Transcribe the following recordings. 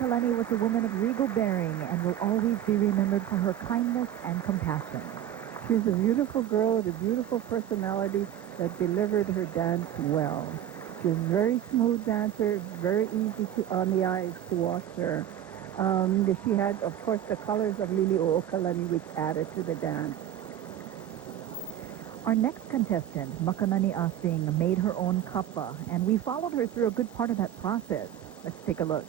Kalani was a woman of regal bearing and will always be remembered for her kindness and compassion. She's a beautiful girl with a beautiful personality that delivered her dance well. She's a very smooth dancer, very easy on the eyes to watch her. She had, of course, the colors of Lili Kalani, which added to the dance. Our next contestant, Makanani Asing, made her own kappa, and we followed her through a good part of that process. Let's take a look.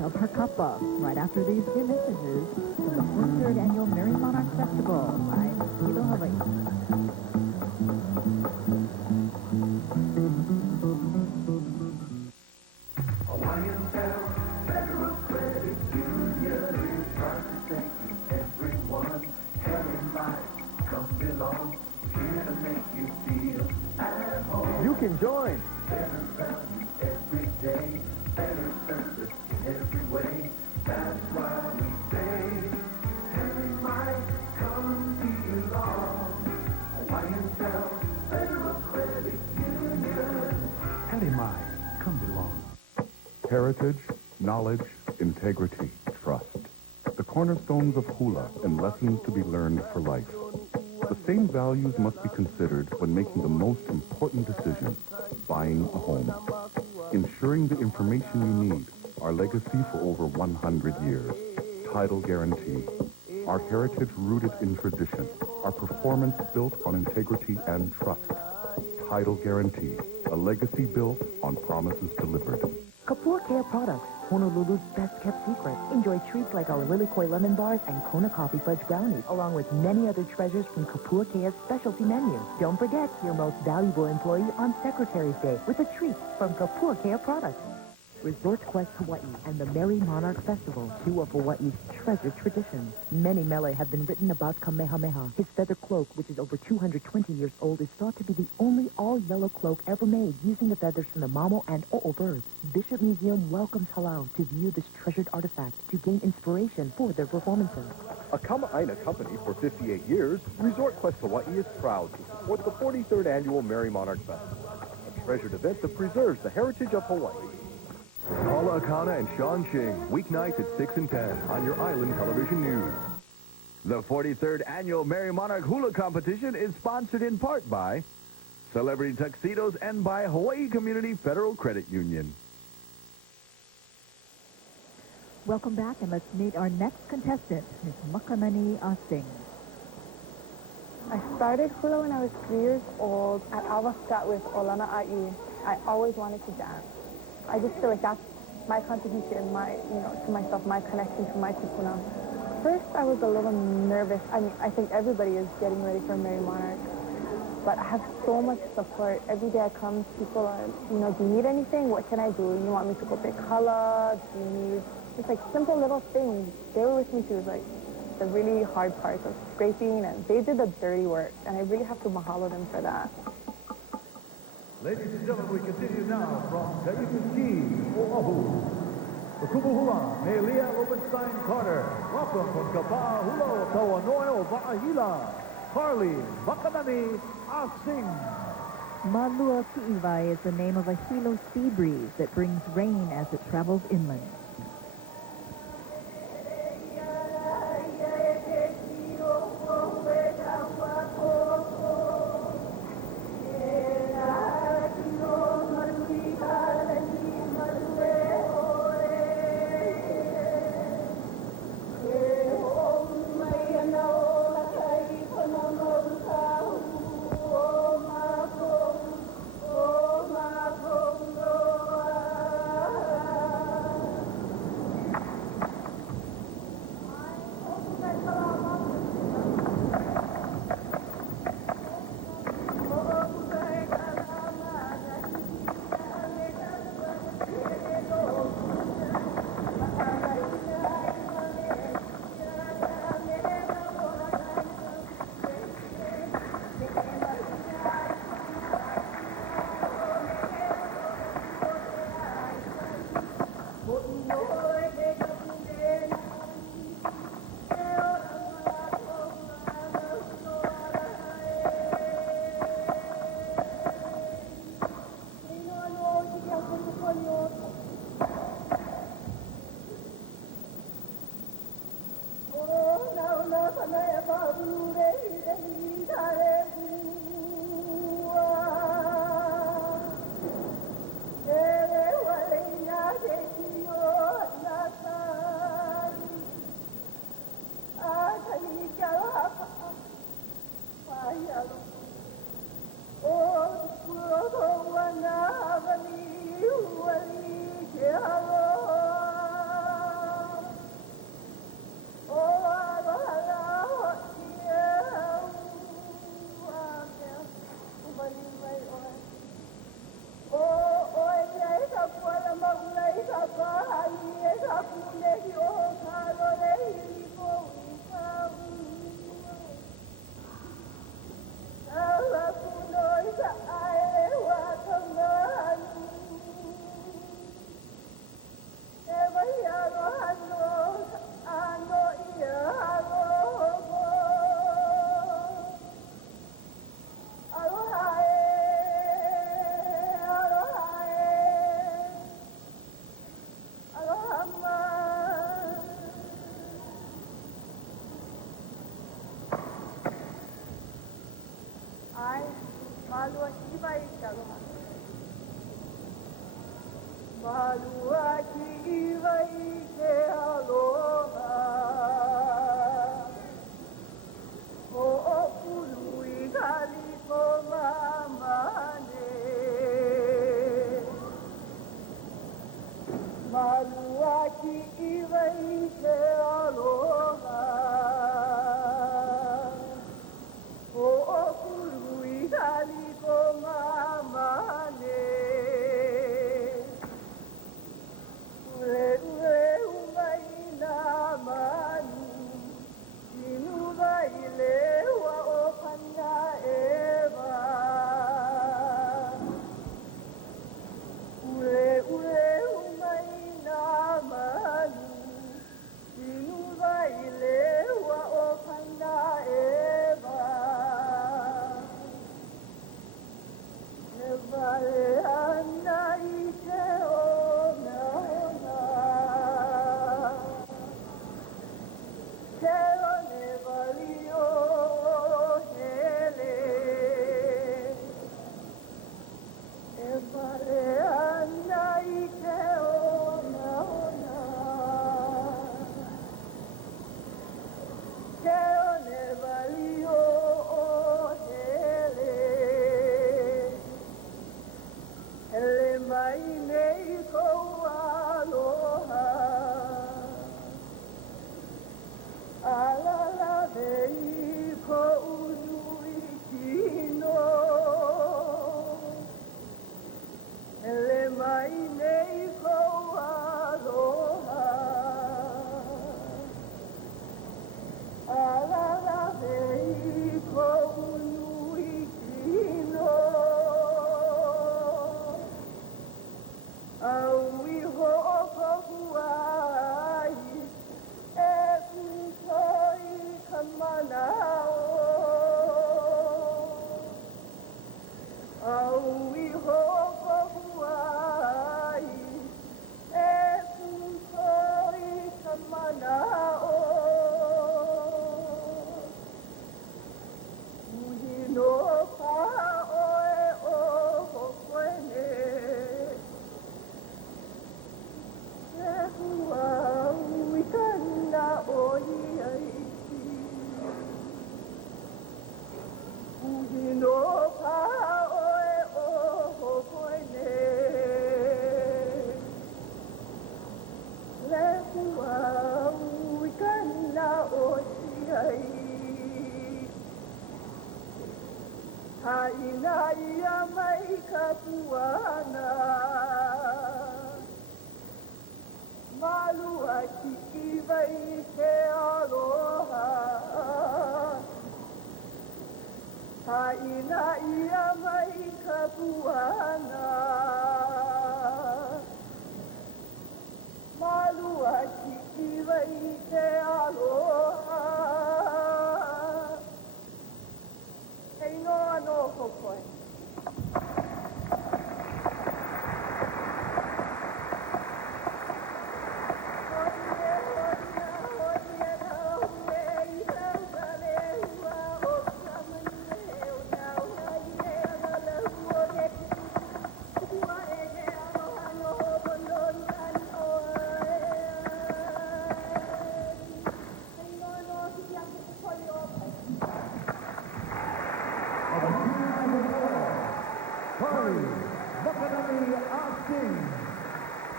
Of her kappa, right after these few messages from the 43rd Annual Merri Monarch Festival by Kilo Hawaii. Hawaiian town, better can join. Better value every day, better service in every way. That's why we say, Henry might come belong. Hawaiian Tel Federal Credit Union. Henry might come belong. Heritage, knowledge, integrity, trust. The cornerstones of hula and lessons to be learned for life. The same values must be considered when making the most important decision, buying a home. Ensuring the information you need, our legacy for over 100 years. Title guarantee. Our heritage rooted in tradition. Our performance built on integrity and trust. Title guarantee. A legacy built on promises delivered. Kapua Care products, Honolulu's best-kept secret. Enjoy treats like our Lily Koi lemon bars and Kona coffee fudge brownies, along with many other treasures from Kapua Care's specialty menu. Don't forget your most valuable employee on Secretary's Day with a treat from Kapua Care products. Resort Quest Hawaii and the Merri Monarch Festival, two of Hawaii's treasured traditions. Many mele have been written about Kamehameha. His feather cloak, which is over 220 years old, is thought to be the only all-yellow cloak ever made using the feathers from the mamo and o'o birds. Bishop Museum welcomes Halau to view this treasured artifact to gain inspiration for their performances. A Kama'aina company for 58 years, Resort Quest Hawaii is proud to support the 43rd Annual Merri Monarch Festival, a treasured event that preserves the heritage of Hawaii. Paula Akana and Sean Shing, weeknights at 6 and 10 on your Island Television News. The 43rd Annual Merri Monarch Hula Competition is sponsored in part by Celebrity Tuxedos and by Hawaii Community Federal Credit Union. Welcome back, and let's meet our next contestant, Ms. Makanani Asing. I started hula when I was 3 years old at Avastat with Olana Ai. I always wanted to dance. I just feel like that's my contribution, to myself, my connection to my kupuna. First, I was a little nervous. I mean, I think everybody is getting ready for Merri Monarch. But I have so much support. Every day I come, people are, do you need anything? What can I do? You want me to go pick hala? Do you need just like simple little things? They were with me through like the really hard parts of scraping, and they did the dirty work. And I really have to mahalo them for that. Ladies and gentlemen, we continue now from Tahiti Key, Oahu. The Kupuhula, Melia Rubenstein Carter. Welcome from Kapaa Hula, Tawanoe, Va'ahila, Carly Makanani Asing. Malua Ki'iwai is the name of a hilo sea breeze that brings rain as it travels inland.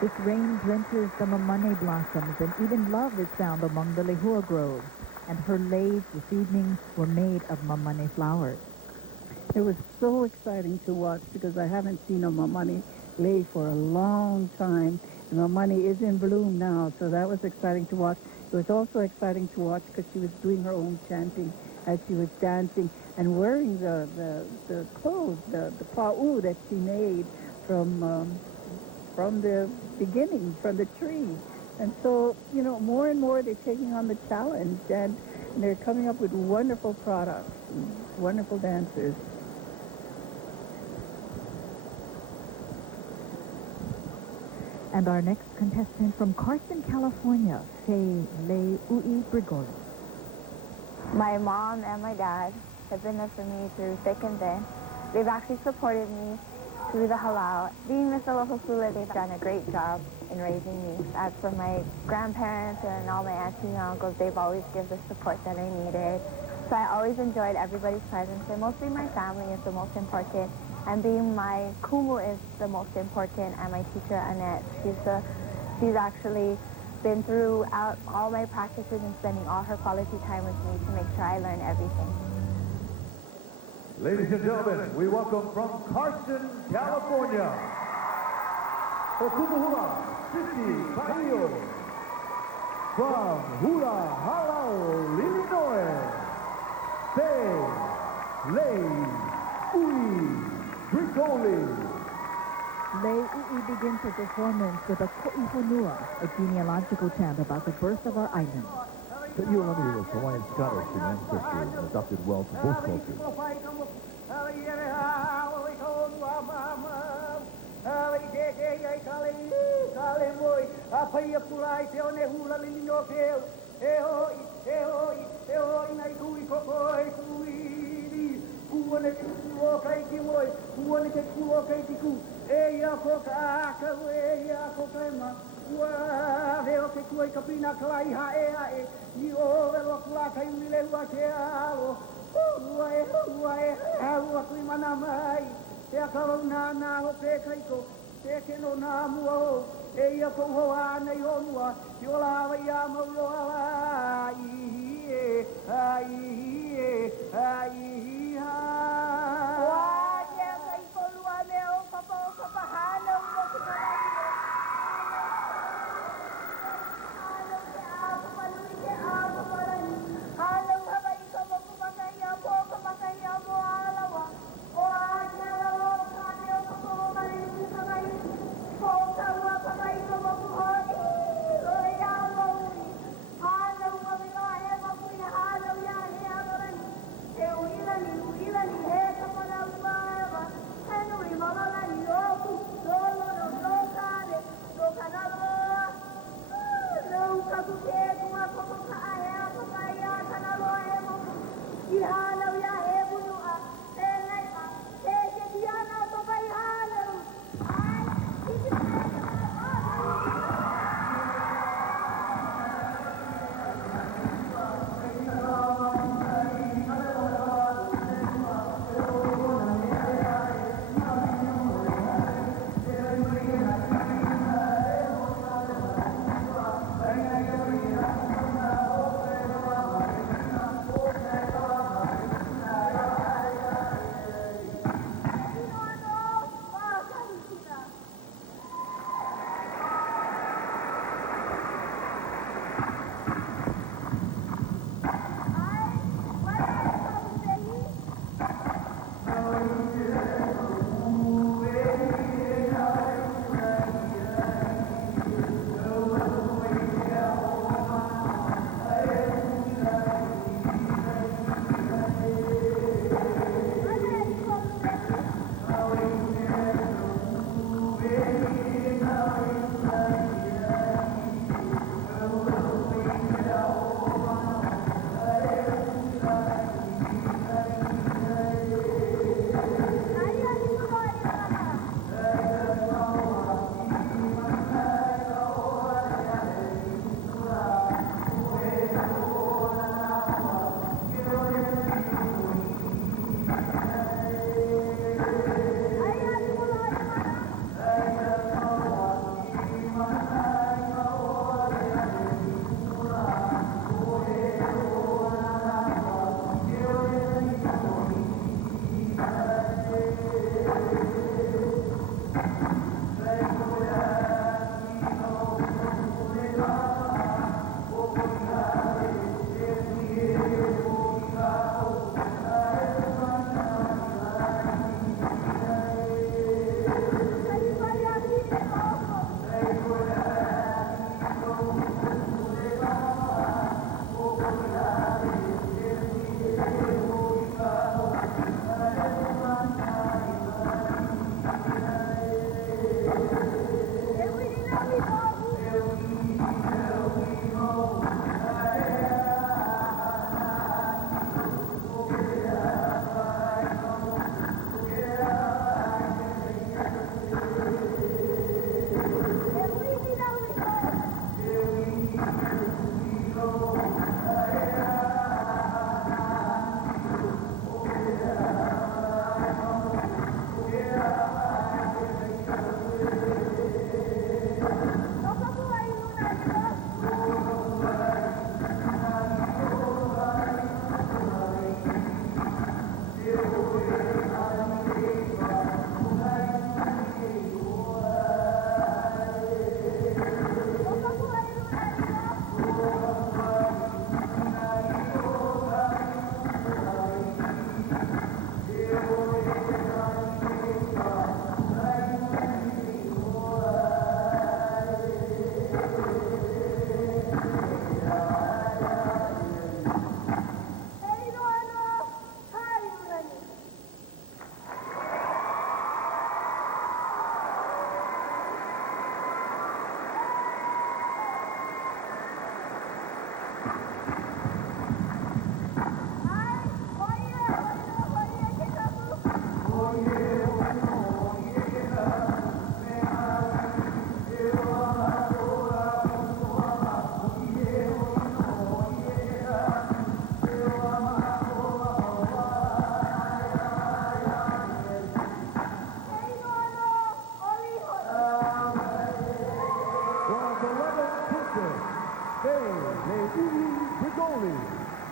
This rain drenches the mamane blossoms, and even love is found among the lehua groves. And her leis this evening were made of mamane flowers. It was so exciting to watch because I haven't seen a mamane lei for a long time. And mamane is in bloom now, so that was exciting to watch. It was also exciting to watch because she was doing her own chanting as she was dancing and wearing the clothes, the pa'u that she made from the beginning, from the tree. And so, you know, more and more they're taking on the challenge, and they're coming up with wonderful products, wonderful dancers. And our next contestant from Carson, California, Faye Lei Ui Brigol. My mom and my dad have been there for me through thick and thin. They've actually supported me through the halal. Being Miss Aloha Hula, they've done a great job in raising me. As for my grandparents and all my aunts and uncles, they've always given the support that I needed. So I always enjoyed everybody's presence, and mostly my family is the most important. And being my kumu is the most important, and my teacher, Annette, she's actually been throughout all my practices and spending all her quality time with me to make sure I learn everything. Ladies and gentlemen, we welcome from Carson, California, for Kumu Hula, Sissy Caillo. From Hula Halau, Illinois, Faye Lei Ui Brigoli. Lei Ui begins her performance with a ko'ihonua, a genealogical chant about the birth of our island. Iolani was Hawaiian Scottish in ancestry and adopted well to both cultures.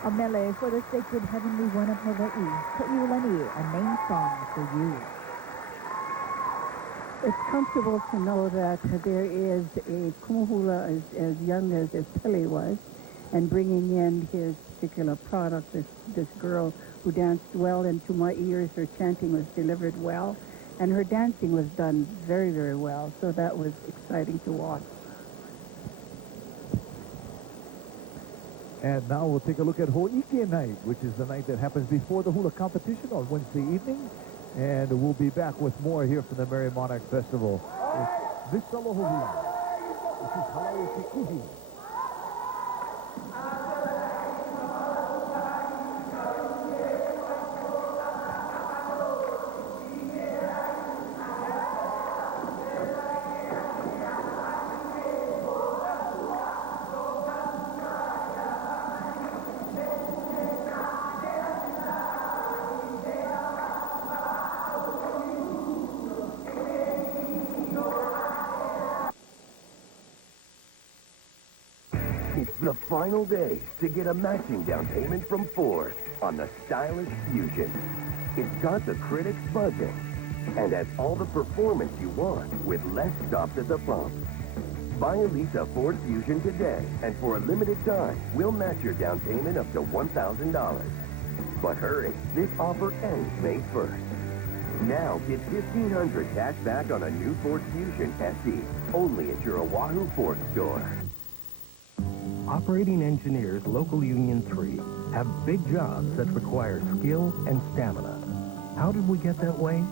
A mele for the sacred heavenly one of Hawaii, Ka'iulani, a name song for you. It's comfortable to know that there is a kumuhula as young as Pele was, and bringing in his particular product, this girl who danced well, and to my ears her chanting was delivered well, and her dancing was done very, very well, so that was exciting to watch. And now we'll take a look at Ho'ike night, which is the night that happens before the hula competition on Wednesday evening. And we'll be back with more here from the Merri Monarch Festival. This solo hula. This is Hawaii Kikuhi. It's the final day to get a matching down payment from Ford on the stylish Fusion. It's got the critics buzzing and has all the performance you want with less stops at the pump. Buy a lease a Ford Fusion today, and for a limited time, we'll match your down payment up to $1,000. But hurry, this offer ends May 1st. Now get $1,500 cash back on a new Ford Fusion SE, only at your Oahu Ford store. Operating engineers, Local Union 3, have big jobs that require skill and stamina. How did we get that way?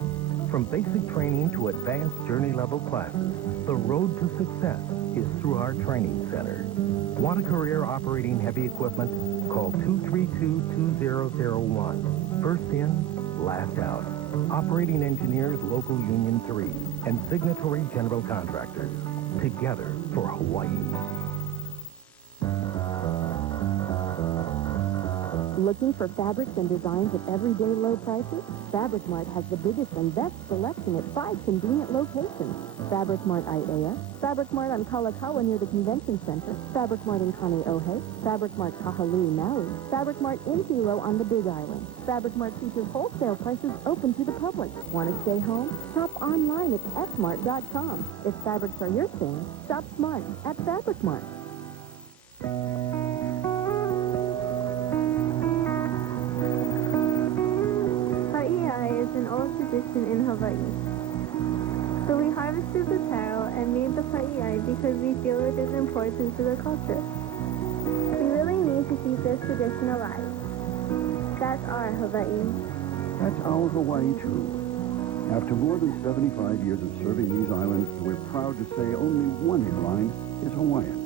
From basic training to advanced journey-level classes, the road to success is through our training center. Want a career operating heavy equipment? Call 232-2001. First in, last out. Operating engineers, Local Union 3, and signatory general contractors. Together for Hawaii. Looking for fabrics and designs at everyday low prices? Fabric Mart has the biggest and best selection at 5 convenient locations. Fabric Mart Aiea, Fabric Mart on Kalakaua near the Convention Center, Fabric Mart in Kaneohe, Fabric Mart Kahalui, Maui, Fabric Mart in Hilo on the Big Island. Fabric Mart features wholesale prices open to the public. Want to stay home? Shop online at fmart.com. If fabrics are your thing, shop smart at Fabric Mart. Is an old tradition in Hawaii. So we harvested the taro and made the pa'iai because we feel it is important to the culture. We really need to keep this tradition alive. That's our Hawaii. That's our Hawaii, too. After more than 75 years of serving these islands, we're proud to say only one airline is Hawaiian.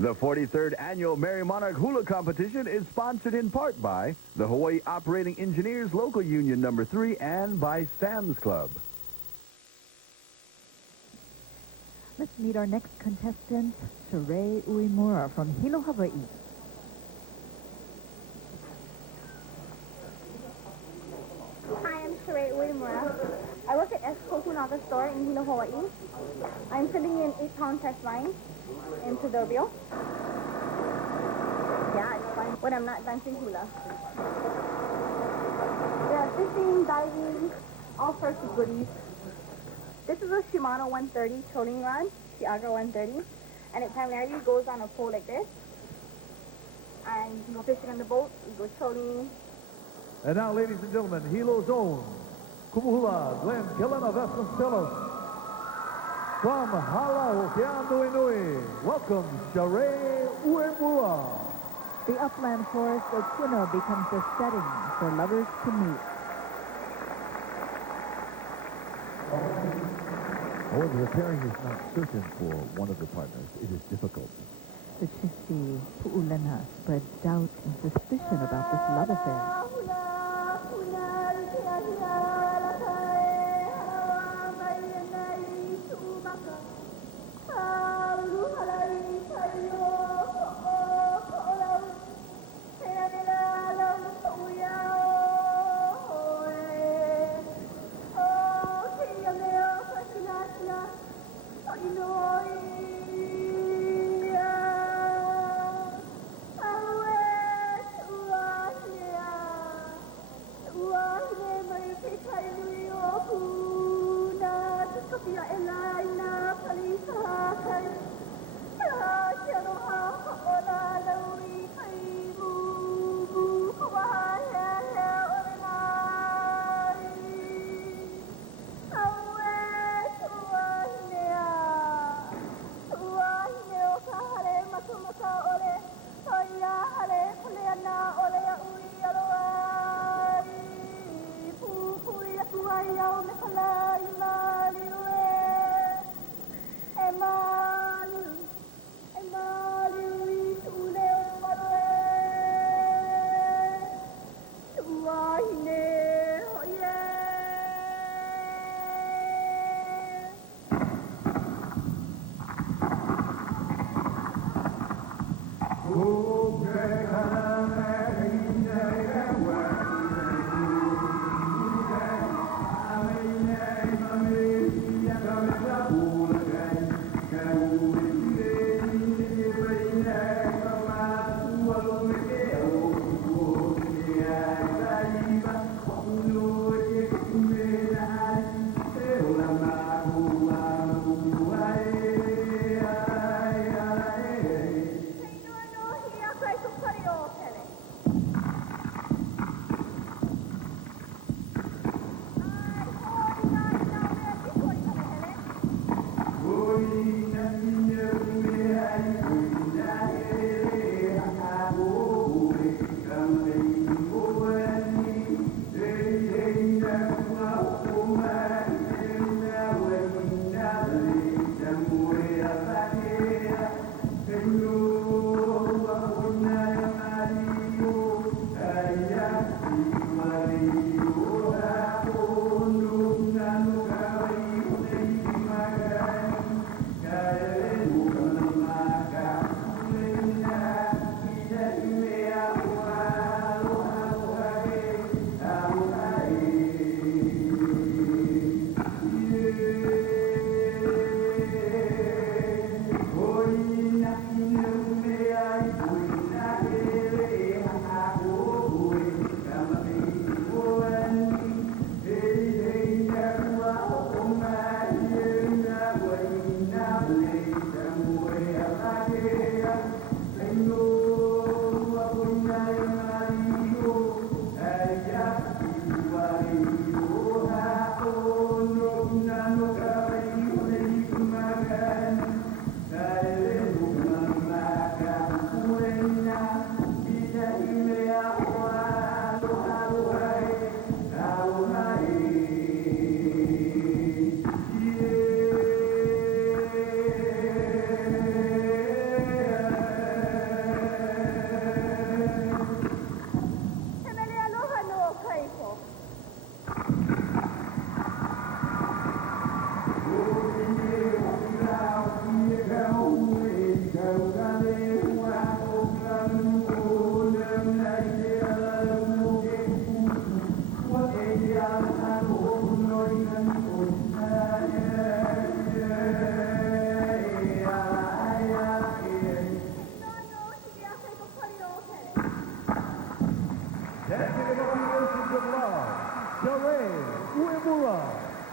The 43rd Annual Merri Monarch Hula Competition is sponsored in part by the Hawaii Operating Engineers Local Union No. 3 and by Sam's Club. Let's meet our next contestant, Sheree Uemura from Hilo, Hawaii. Hi, I'm Sheree Uemura. I work at Kokunaga store in Hilo, Hawaii. I'm putting in 8-pound test lines into the reel. Yeah, it's fun when I'm not dancing hula. Yeah, fishing, diving, all sorts of goodies. This is a Shimano 130 trolling rod, the Agra 130, and it primarily goes on a pole like this. And you can go fishing on the boat, you go trolling. And now, ladies and gentlemen, Hilo's own Kumuhula Glenn Killen of Vasconcelos. From Hala, Ho'okeanuenui, welcome Sheree Uemura. The upland forest of Puno becomes a setting for lovers to meet. However, the pairing is not certain for one of the partners. It is difficult. The Chisti Pu'ulena spreads doubt and suspicion about this love affair.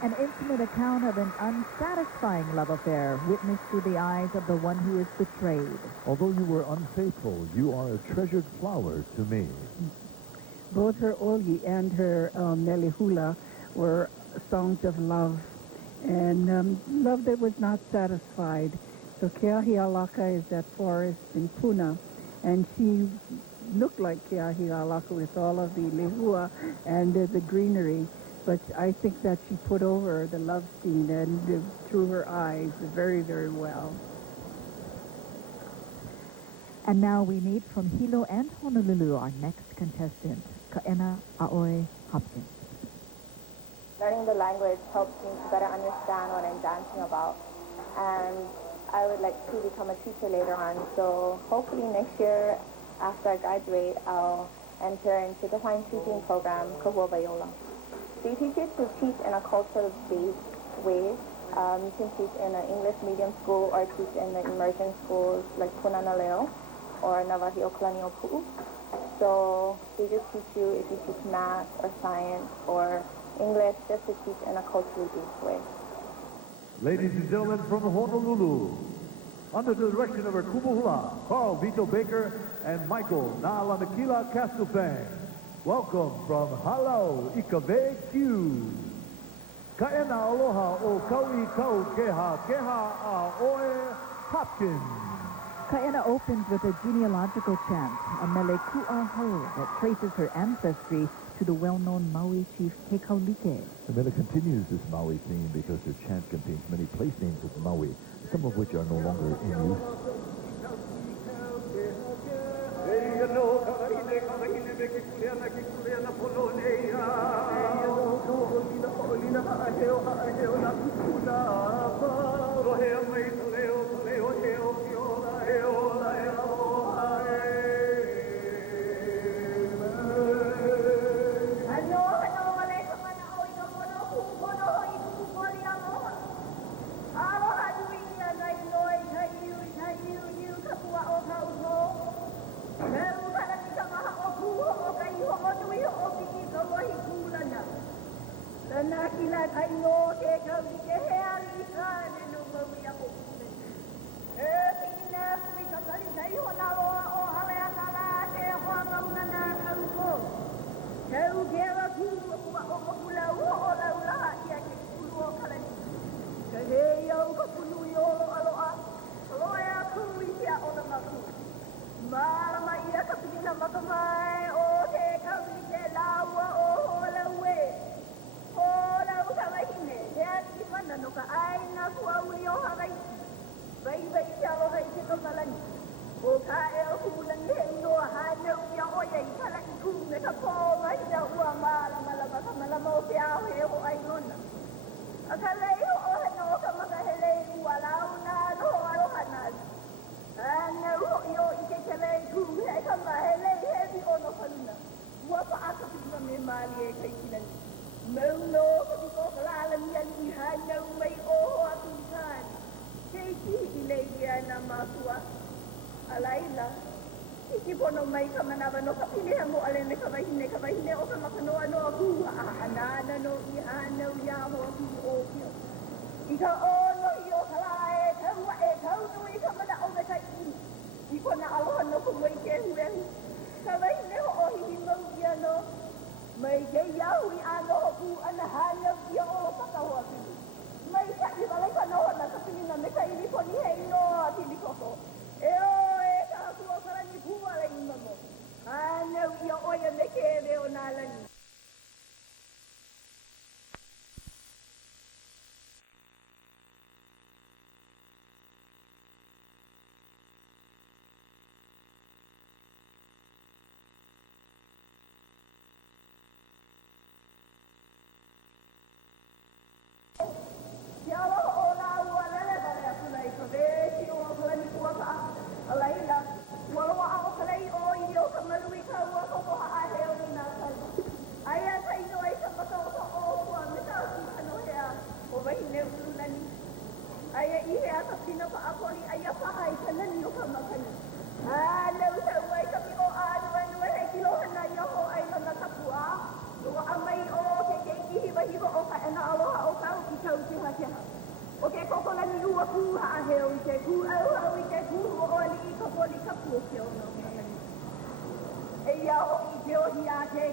An intimate account of an unsatisfying love affair witnessed through the eyes of the one who is betrayed. Although you were unfaithful, you are a treasured flower to me. Both her Olgi and her Melihula were songs of love, and love that was not satisfied. So Keahialaka is that forest in Puna, and she looked like Keahialaka with all of the lehua and the greenery, but I think that she put over the love scene and through her eyes very, very well. And now we meet from Hilo and Honolulu our next contestant, Kaena Aoi Hopkins. Learning the language helps me to better understand what I'm dancing about. And I would like to become a teacher later on. So hopefully next year, after I graduate, I'll enter into the fine teaching program, Kahua Viola. They teach you to teach in a cultural-based way. You can teach in an English medium school or teach in the immersion schools like Punanaleo or Navahio Colonial Pu'u. So they just teach you if you teach math or science or English, just to teach in a culturally based way. Ladies and gentlemen from Honolulu, under the direction of our kumuhula, Carl Vito Baker and Michael Na'alanakila Castupang, welcome from Halau, Ikave Q. Kaena aloha o kaui kau keha Aoi Hopkins. Kaena opens with a genealogical chant, a melekua ho that traces her ancestry to the well-known Maui chief Kekaulike. The mele continues this Maui theme because their chant contains many place names of Maui, some of which are no longer in use.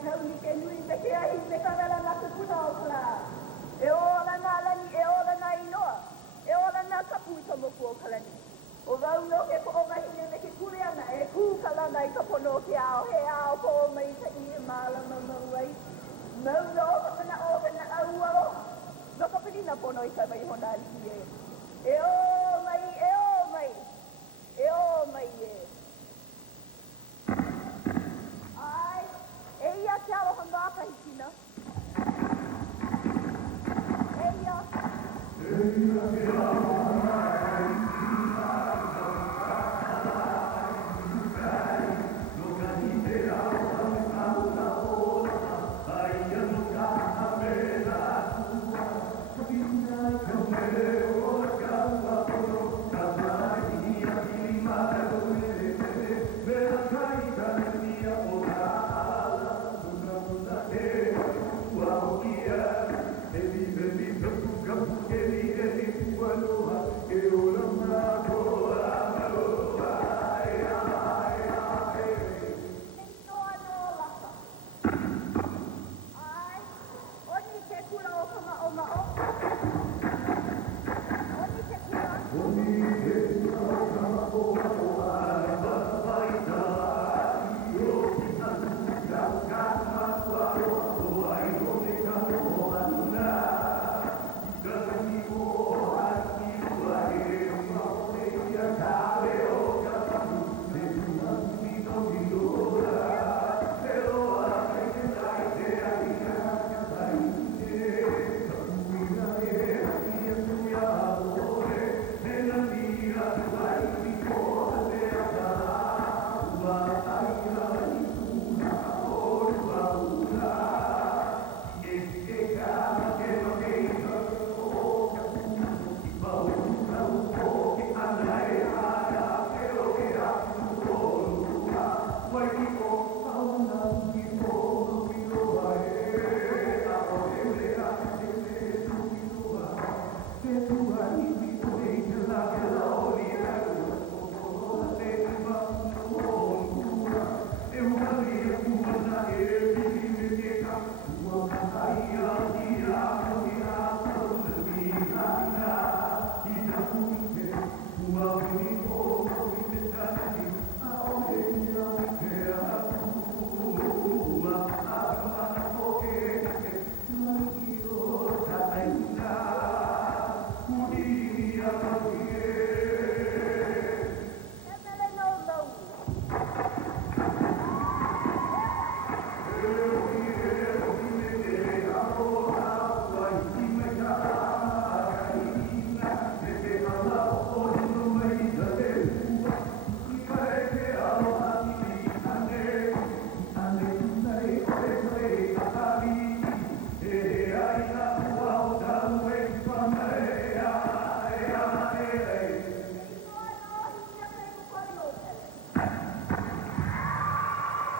tauni ke nui me ke ahi me ka wela na te puna o kala. E ola na lani, e ola na inoa. E ola na kapu I ka moku o kalani. O wau no ke po o mahine me ke kureana e ku kalana I ka pono ke ao he ao po o mai ka I e malama mauai. Mau no o ka pana o kana au o. No ka pinina pono I ka mai hona aliki e. E o mai, e o mai. E o mai e. Ai, e ia te aloha maka hikina. E ia. E ia te aloha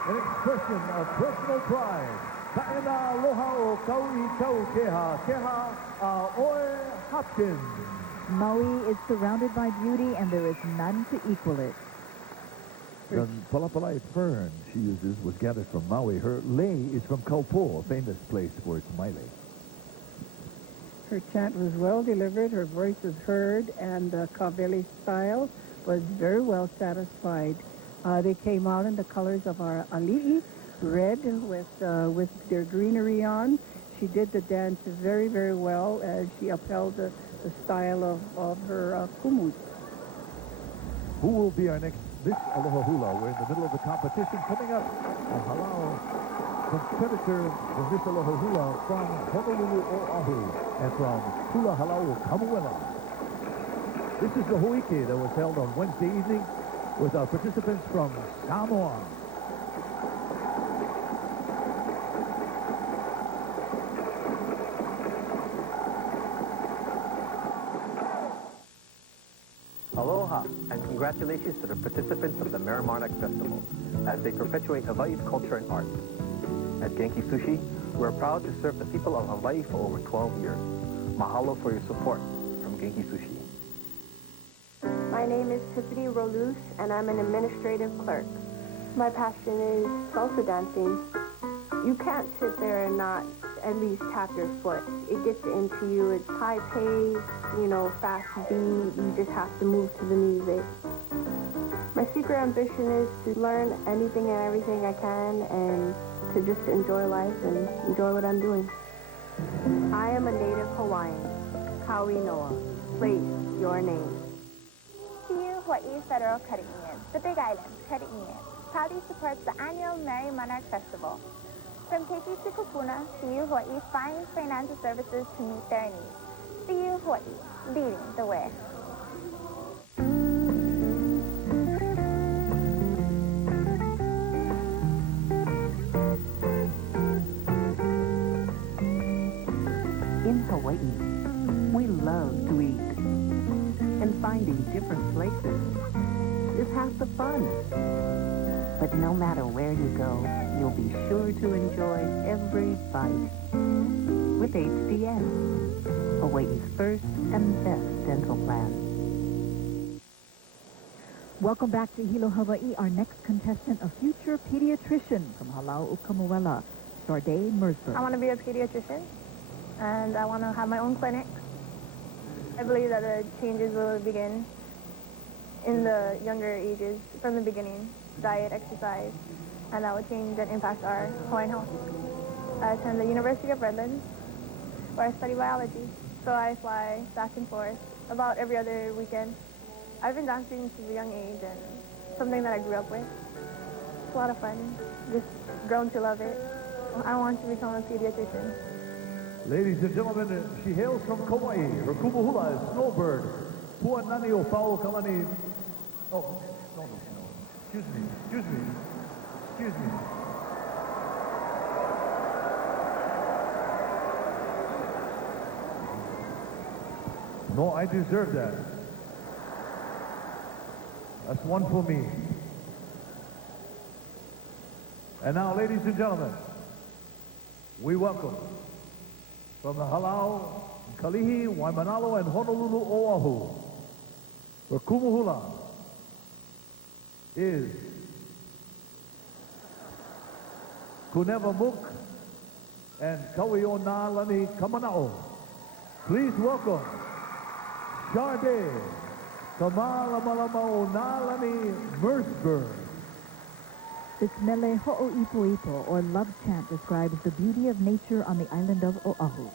An expression of personal pride. Ta'ena aloha o kaui kau keha, keha a Oe Hopkins. Maui is surrounded by beauty, and there is none to equal it. The palapalai fern she uses was gathered from Maui. Her lei is from Kaupo, a famous place for its maile. Her chant was well delivered, her voice was heard, and the Kaveli style was very well satisfied. They came out in the colors of our ali'i, red with their greenery on. She did the dance very, very well as she upheld the style of her kumus. Who will be our next Miss Aloha Hula? We're in the middle of the competition. Coming up, a halau competitor for Miss Aloha Hula from Honolulu, Oahu, and from Hula Halau, Kamuela. This is the Hoike that was held on Wednesday evening with our participants from Samoa. Aloha, and congratulations to the participants of the Merri Monarch Festival as they perpetuate Hawaii's culture and art. At Genki Sushi, we're proud to serve the people of Hawaii for over 12 years. Mahalo for your support from Genki Sushi. My name is Tiffany Rolus, and I'm an administrative clerk. My passion is salsa dancing. You can't sit there and not at least tap your foot. It gets into you. It's high pace, you know, fast beat. You just have to move to the music. My secret ambition is to learn anything and everything I can and to just enjoy life and enjoy what I'm doing. I am a native Hawaiian. Kaui Noa. Place your name. CU Hawaii Federal Credit Union, the Big Island Credit Union, proudly supports the annual Merri Monarch Festival. From Keiki to Kupuna, CU Hawaii finds financial services to meet their needs. CU Hawaii, leading the way. In Hawaii, we love to eat. And finding different places is half the fun. But no matter where you go, you'll be sure to enjoy every bite. With HDN, Hawaii's first and best dental plan. Welcome back to Hilo, Hawaii. Our next contestant, a future pediatrician from Halau Ukamuela, Sarday Mersberg. I want to be a pediatrician, and I want to have my own clinic. I believe that the changes will begin in the younger ages, from the beginning, diet, exercise, and that will change and impact our Hawaiian health. I attend the University of Redlands, where I study biology, so I fly back and forth about every other weekend. I've been dancing since a young age, and something that I grew up with. It's a lot of fun, just grown to love it. I want to become a pediatrician. Ladies and gentlemen, she hails from Kauai. Her kumuhula is Snowbird. Puanani o Pao Kamani. Oh, no. Excuse me. No, I deserve that. That's one for me. And now, ladies and gentlemen, we welcome from the Halau, Kalihi, Waimanalo, and Honolulu, Oahu, where kumuhula is Kuneva and Kauiona Lani Kamanao. Please welcome Sarday Kamalamalama Nalani Mersberg. This mele ho'oipoipo, or love chant, describes the beauty of nature on the island of Oahu.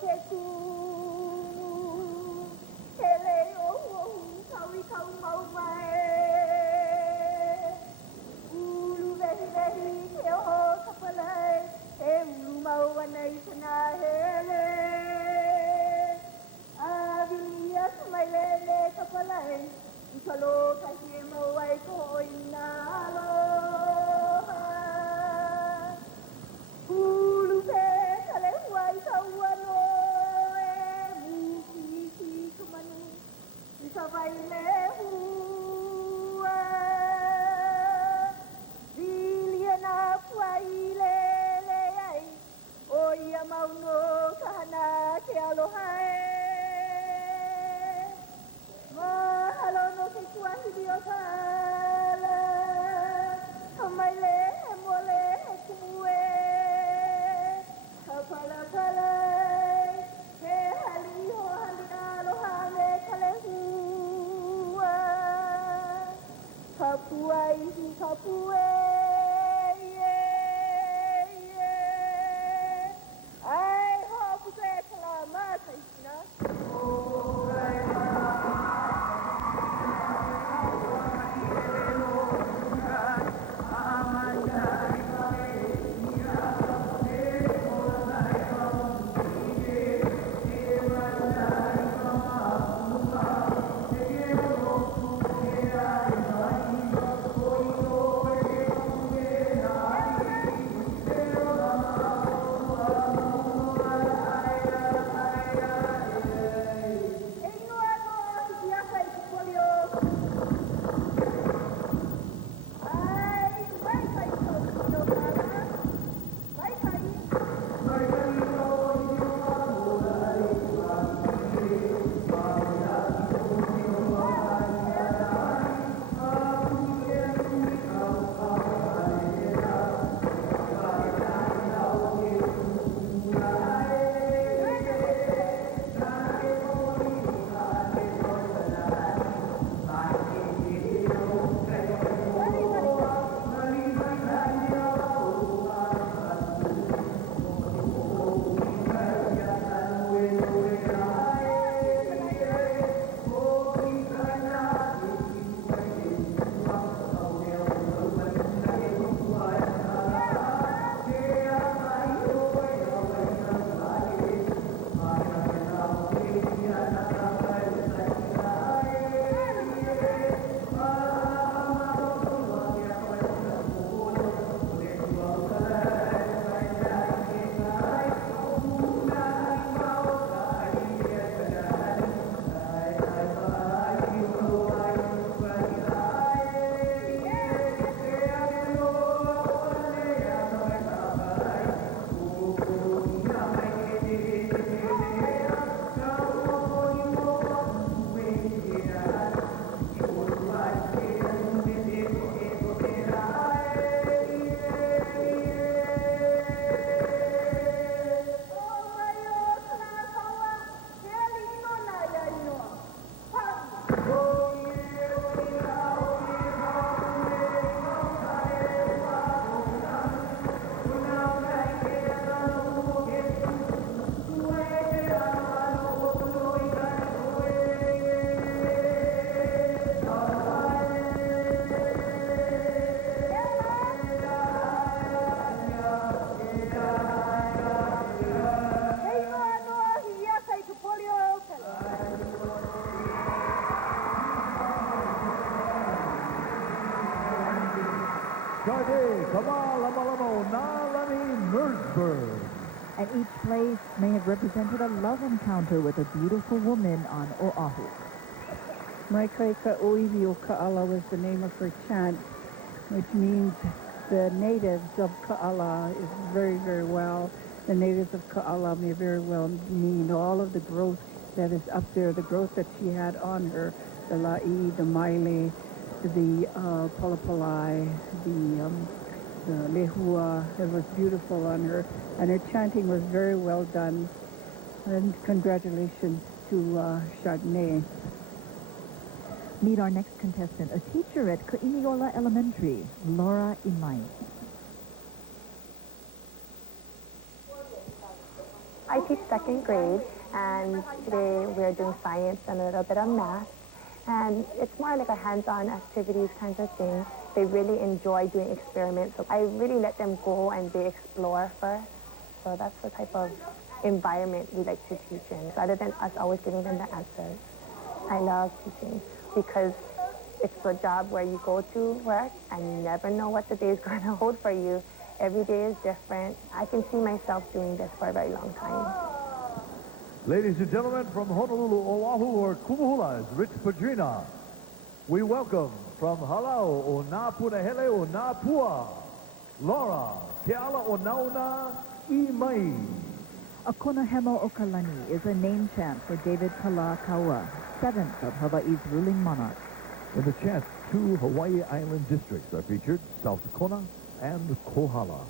He Sade, Kamal, Lamalamo, Nalani, Mertzburg. And each place may have represented a love encounter with a beautiful woman on Oahu. Maikaika Oiwi o Ka'ala was the name of her chant, which means the natives of Ka'ala is very, very well. The natives of Ka'ala may very well mean all of the growth that is up there, the growth that she had on her, the la'i, the maile, the palapalai, the lehua. It was beautiful on her, and her chanting was very well done. And congratulations to Chardonnay. Meet our next contestant, a teacher at Ka'iniola Elementary, Laura Imai. I teach second grade, and today we're doing science and a little bit of math. And it's more like a hands-on activities kind of thing. They really enjoy doing experiments, so I really let them go and they explore first. So that's the type of environment we like to teach in, rather than us always giving them the answers. I love teaching because it's a job where you go to work and you never know what the day is going to hold for you. Every day is different. I can see myself doing this for a very long time. Ladies and gentlemen, from Honolulu, Oahu, or Kumuhula's Rich Padrina, we welcome from Halau o Nā Punahele o Nā Pua, Laura Keala o Nauna Imai. A Konahemo o Kalani is a name chant for David Kalakaua, 7th of Hawaii's ruling monarch. In the chant, 2 Hawaii Island districts are featured, South Kona and Kohala.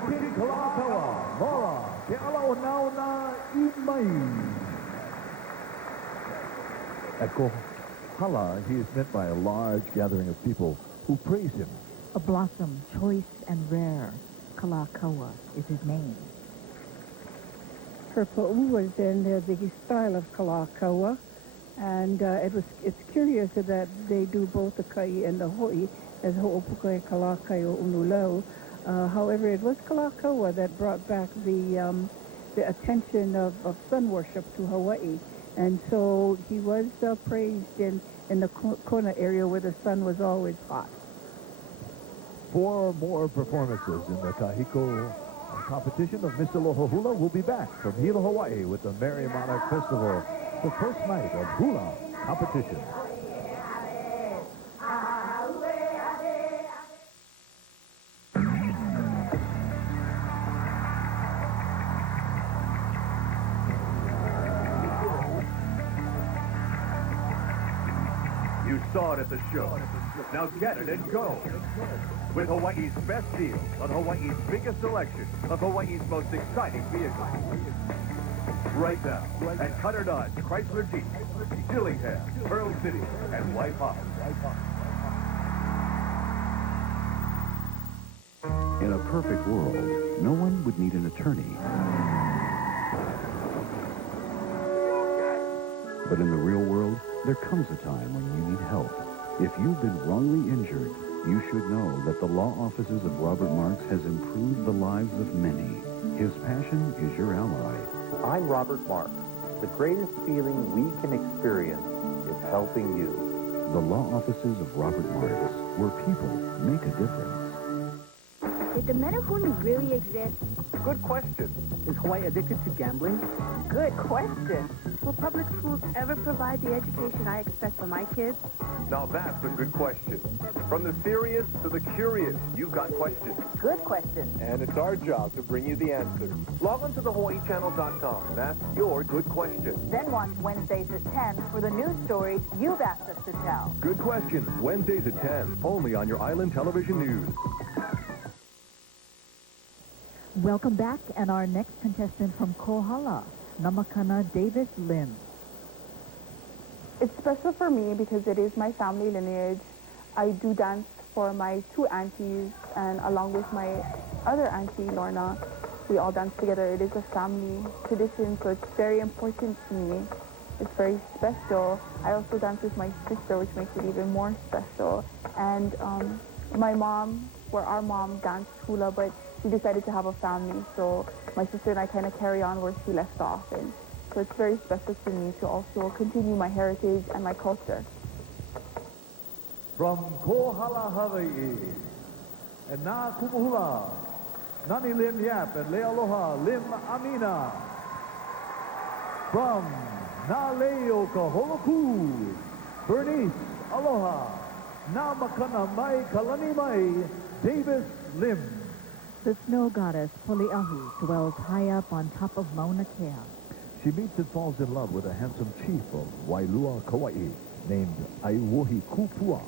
King Kalakaua, Mora, Ke Alaonauna Imai. At Kohala, he is met by a large gathering of people who praise him. A blossom, choice and rare, Kalakaua is his name. Her po'u was in the style of Kalakaua, and it's curious that they do both the kai and the hoi as ho'opukai Kalakai o Unulau. However, it was Kalakaua that brought back the attention of sun worship to Hawaii. And so he was praised in the Kona area where the sun was always hot. 4 more performances in the Kahiko competition of Miss Aloha Hula will be back from Hilo, Hawaii with the Merri Monarch Festival, the first night of hula competition. You saw it at the show. Now get it and go. With Hawaii's best deals on Hawaii's biggest selection of Hawaii's most exciting vehicles. Right now, at Cutter Dodge, Chrysler Jeep, Dillingham, Pearl City, and Waipahu. In a perfect world, no one would need an attorney. But in the real world, there comes a time when you need help. If you've been wrongly injured, you should know that the law offices of Robert Marks has improved the lives of many. His passion is your ally. I'm Robert Marks. The greatest feeling we can experience is helping you. The law offices of Robert Marks, where people make a difference. Did the Menehune really exist? Good question. Is Hawaii addicted to gambling? Good question. Will public schools ever provide the education I expect for my kids? Now that's a good question. From the serious to the curious, you've got questions. Good question. And it's our job to bring you the answers. Log on to thehawaiichannel.com and ask your good question. Then watch Wednesdays at 10 for the news stories you've asked us to tell. Good questions, Wednesdays at 10, only on your Island Television News. Welcome back, and our next contestant from Kohala, Namakana Davis Lim. It's special for me because it is my family lineage. I do dance for my 2 aunties, and along with my other auntie, Lorna, we all dance together. It is a family tradition, so it's very important to me. It's very special. I also dance with my sister, which makes it even more special. And my mom, our mom danced hula, but she decided to have a family, so my sister and I kind of carry on where she left off. And so it's very special to me to also continue my heritage and my culture. From Kohala, Hawaii, and Na Kumuhula, Nani Lim Yap and Lealoha Lim Amina. From Na Leoka Holoku, Bernice Aloha, Na Makana Mai Kalani Mai, Davis Lim. The snow goddess, Poliahu, dwells high up on top of Mauna Kea. She meets and falls in love with a handsome chief of Wailua, Kauai, named Aiwohi Kupua.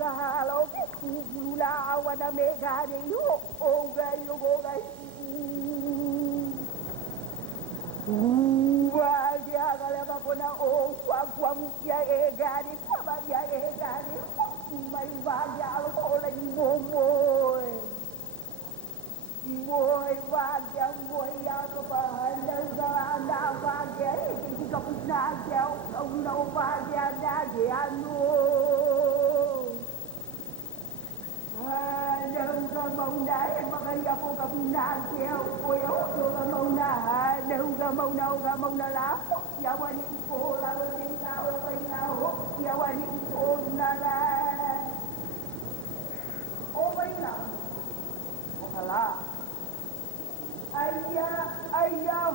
Galo, Kula, Wana Megani, Oga, Yoga, Diagaleva Bona, O, Quaquamia, Egani, Quabia, Egani, my Vagal, Holy Momoy. Boy, Vagia, boy, Yakaba, Nanda, Vagia, Kapunagia, no Vagia, Nagia, no. Đâu mông đá mà cái giờ cô gặp nàng kêu ôi ôi tôi gặp mông đá đâu gặp mông đá lá giờ qua đi cô là đi sao bây giờ giờ qua đi cô là ô bây giờ ô là ai ya ho ya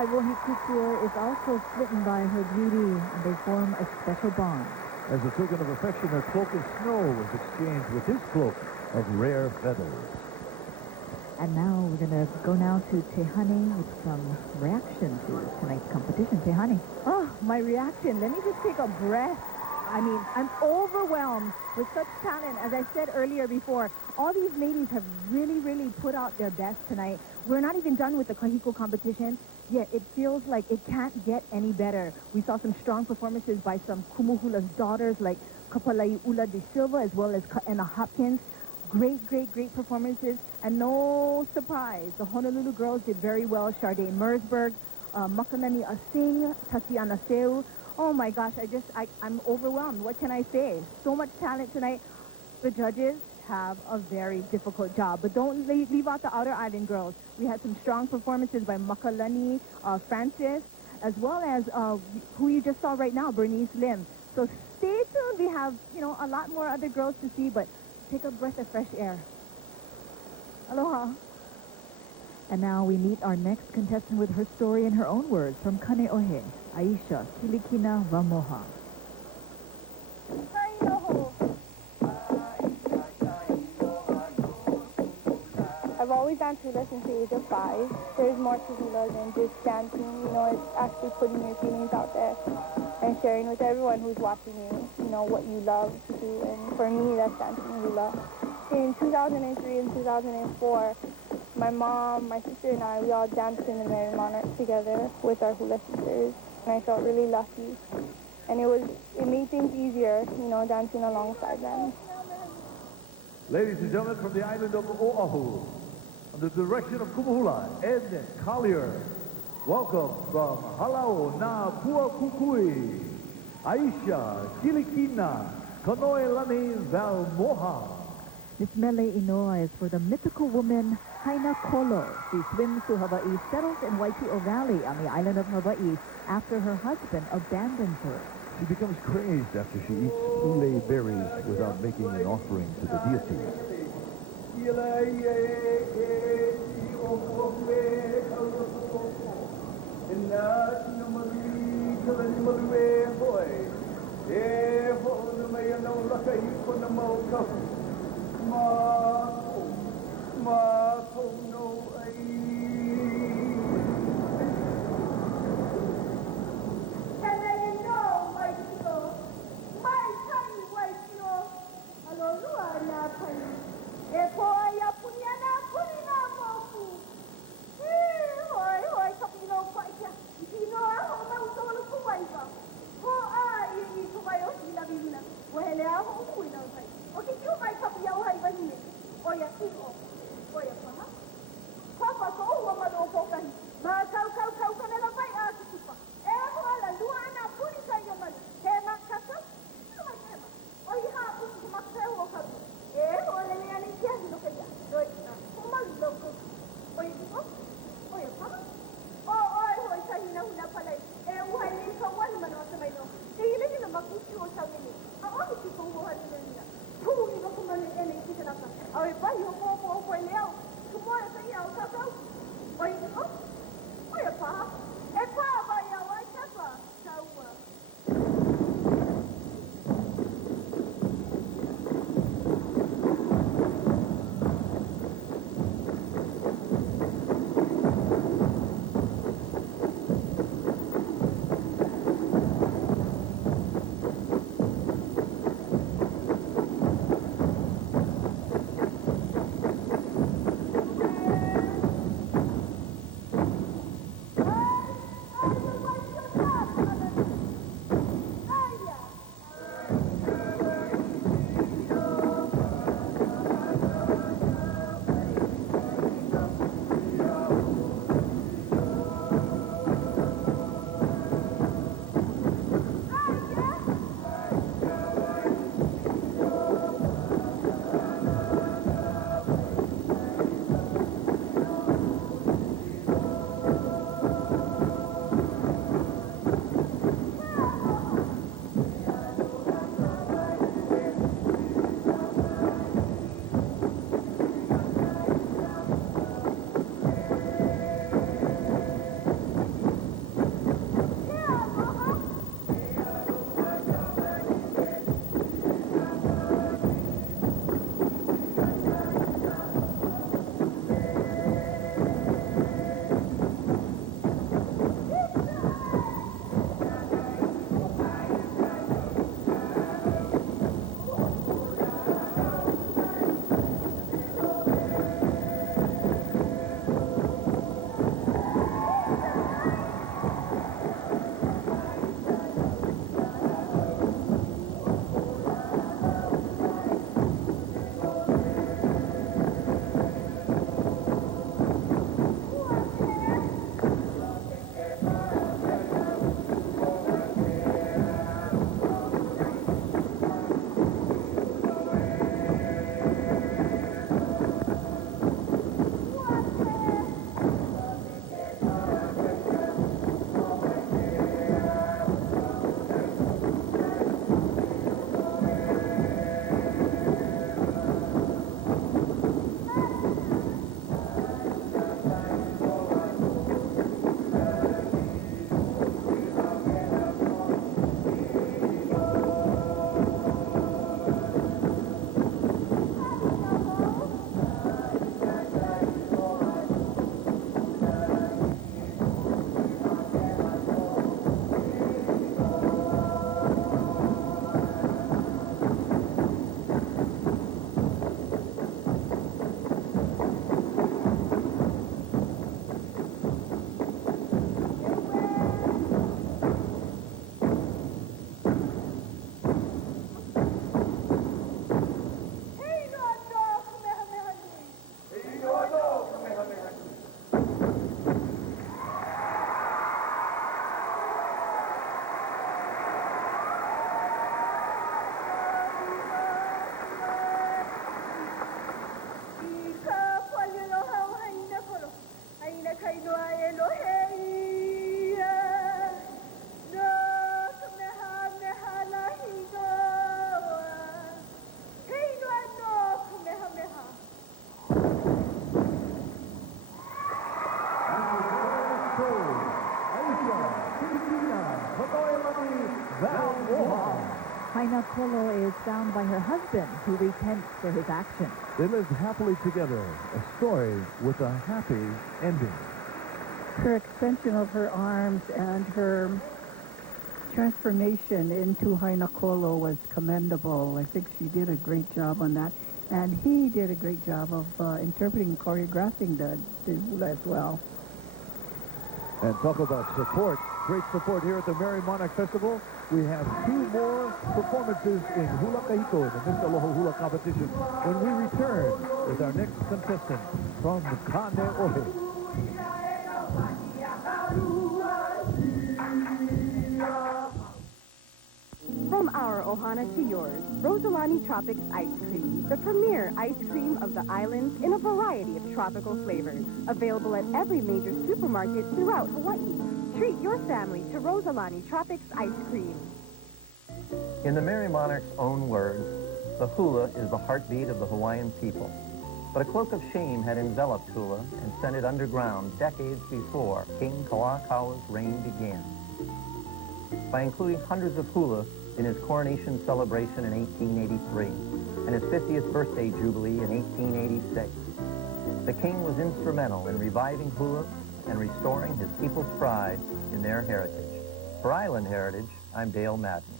Iwohi Kukua is also smitten by her beauty, and they form a special bond. As a token of affection, her cloak of snow was exchanged with his cloak of rare feathers. And now we're going to go now to Tehani with some reaction to tonight's competition. Tehani. Oh, my reaction. Let me just take a breath. I mean, I'm overwhelmed with such talent. As I said earlier before, all these ladies have really put out their best tonight. We're not even done with the Kahiko competition, yet it feels like it can't get any better. We saw some strong performances by some Kumuhula's daughters like Kapalai Ula de Silva as well as Kaena Hopkins. Great performances. And no surprise, the Honolulu girls did very well. Sharday Mersberg, Makanani Asing, Tatiana Seu. Oh my gosh, I'm overwhelmed. What can I say? So much talent tonight. The judges have a very difficult job, but don't leave out the Outer Island girls. We had some strong performances by Makalani Francis, as well as who you just saw right now, Bernice Lim. So stay tuned. We have, a lot more other girls to see, but take a breath of fresh air. Aloha. And now we meet our next contestant with her story in her own words from Kaneohe, Aisha Kilikina Vamoha. I've always danced hula since the age of 5. There's more to hula than just dancing. It's actually putting your feelings out there and sharing with everyone who's watching you, what you love to do. And for me, that's dancing hula. In 2003 and 2004, my mom, my sister, and I, we all danced in the Merri Monarch together with our hula sisters. And I felt really lucky. And it made things easier, dancing alongside them. Ladies and gentlemen, from the island of Oahu, under the direction of Kumuhula, Ed Collier, welcome from Halau na Puakukui, Aisha Kilikina Kanoelani Valmoha. Miss Mele Inoa is for the mythical woman Haina Kolo. She swims to Hawaii, settles in Waipio Valley on the island of Hawaii after her husband abandons her. She becomes crazed after she eats ule berries without making an offering to the deities. Haina Kolo is found by her husband, who repents for his actions. They lived happily together, a story with a happy ending. Her extension of her arms and her transformation into Haina Kolo was commendable. I think she did a great job on that. And he did a great job of interpreting and choreographing the hula as well. And talk about support, great support here at the Merri Monarch Festival. We have 2 more performances in Hula Kahiko in the Miss Aloha Hula competition when we return with our next contestant from Kaneohe. From our Ohana to yours, Rosalani Tropics Ice Cream, the premier ice cream of the islands in a variety of tropical flavors. Available at every major supermarket throughout Hawaii. Treat your family to Rosalani Tropics Ice Cream. In the Merri Monarch's own words, the hula is the heartbeat of the Hawaiian people. But a cloak of shame had enveloped hula and sent it underground decades before King Kalakaua's reign began. By including hundreds of hula in his coronation celebration in 1883 and his 50th birthday jubilee in 1886, the king was instrumental in reviving hula and restoring his people's pride in their heritage. For Island Heritage, I'm Dale Madden.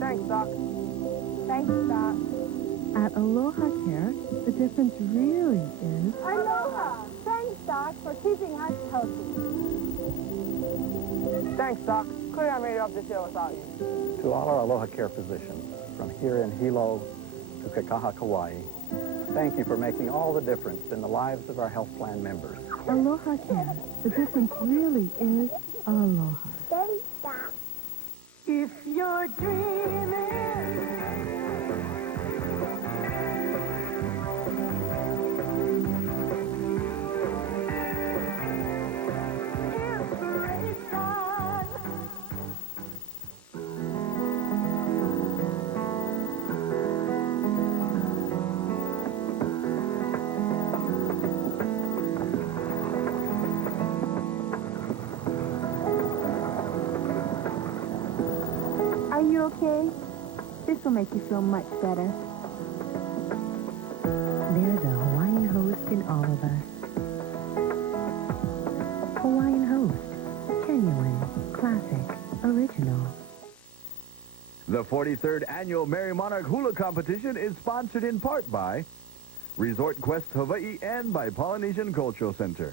Thanks, Doc. Thanks, Doc. At Aloha Care, the difference really is... Aloha! Thanks, Doc, for keeping us healthy. Thanks, Doc. Couldn't have made it up this year without you. To all our Aloha Care physicians, from here in Hilo to Kekaha, Kauai, thank you for making all the difference in the lives of our health plan members. Aloha Care, the difference really is aloha. Thanks, Doc. If you're dreaming, Are you okay? This will make you feel much better. There's a Hawaiian host in all of us. Hawaiian host. Genuine, classic, original. The 43rd Annual Merri Monarch Hula Competition is sponsored in part by Resort Quest Hawaii and by Polynesian Cultural Center.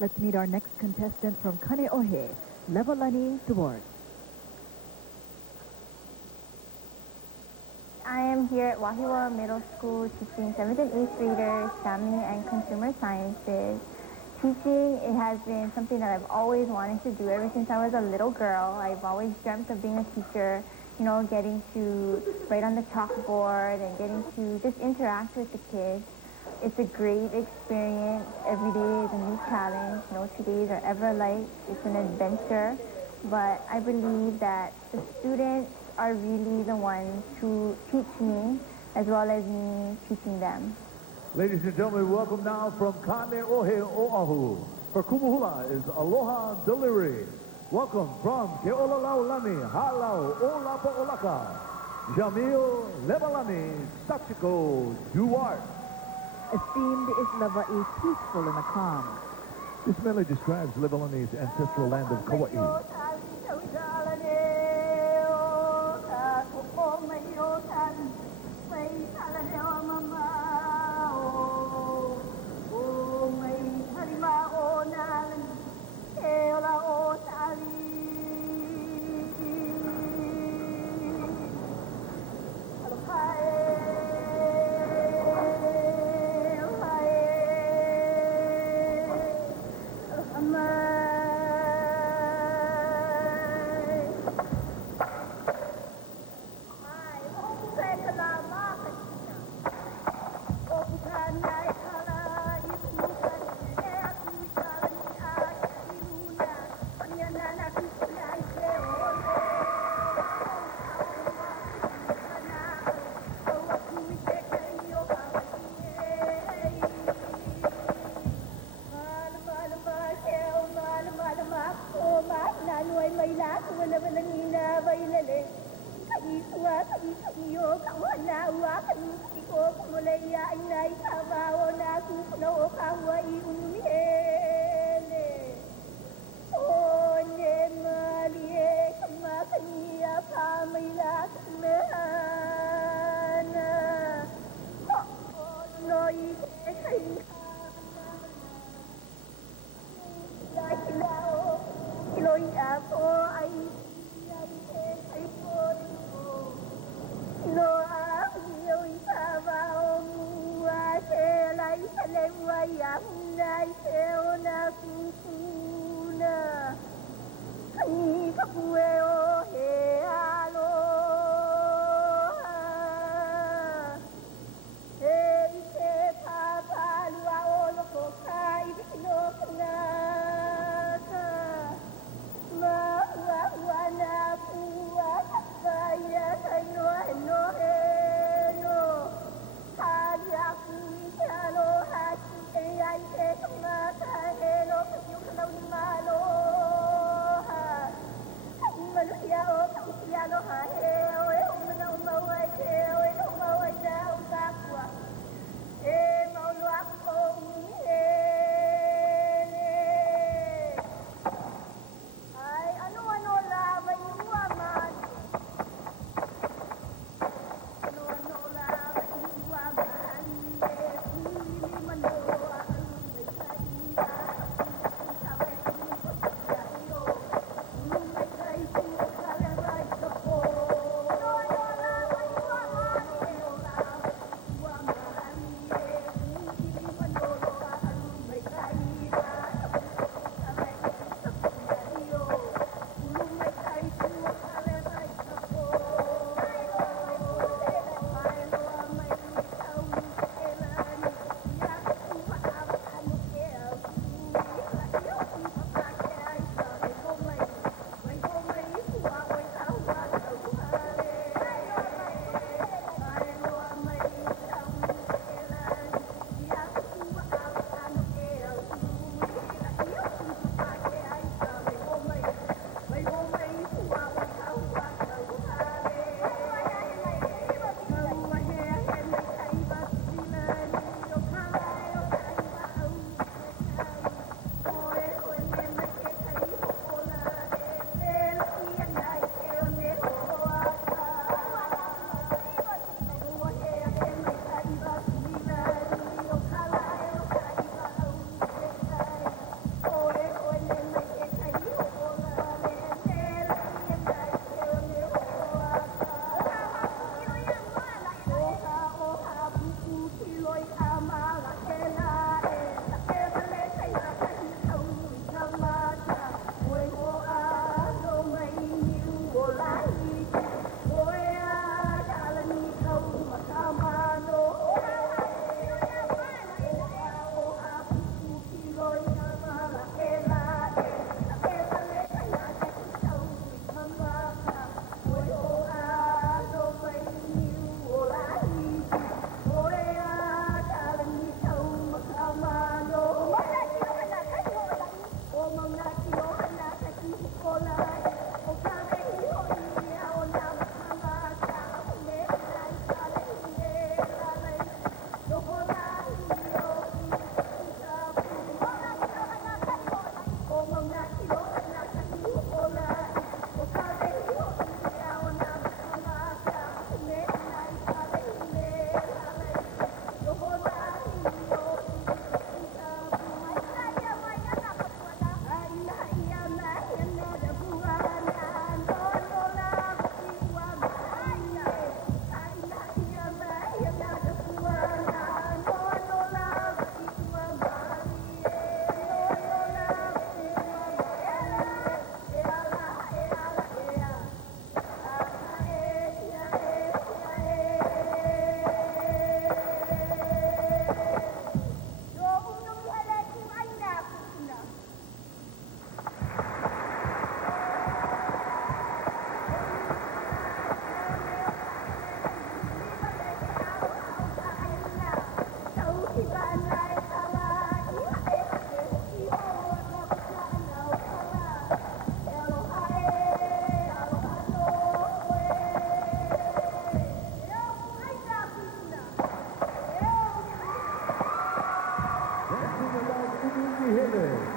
Let's meet our next contestant from Kaneohe, Levelani Duarte. I am here at Wahiawa Middle School teaching 7th and 8th graders family and consumer sciences. Teaching, it has been something that I've always wanted to do ever since I was a little girl. I've always dreamt of being a teacher, you know, getting to write on the chalkboard and getting to just interact with the kids. It's a great experience. Every day is a new challenge. No 2 days are ever alike. It's an adventure. But I believe that the students are really the ones who teach me as well as me teaching them. Ladies and gentlemen, welcome now from Kaneohe, Oahu. Her kumuhula is Aloha Delivery. Welcome from Keolalaulani, Halau, Olapa Olaka, Jamil Lebalani, Sachiko Duarte. Esteemed is Leva'i, peaceful in the calm. This medley describes Lebalani's ancestral land of Kauai.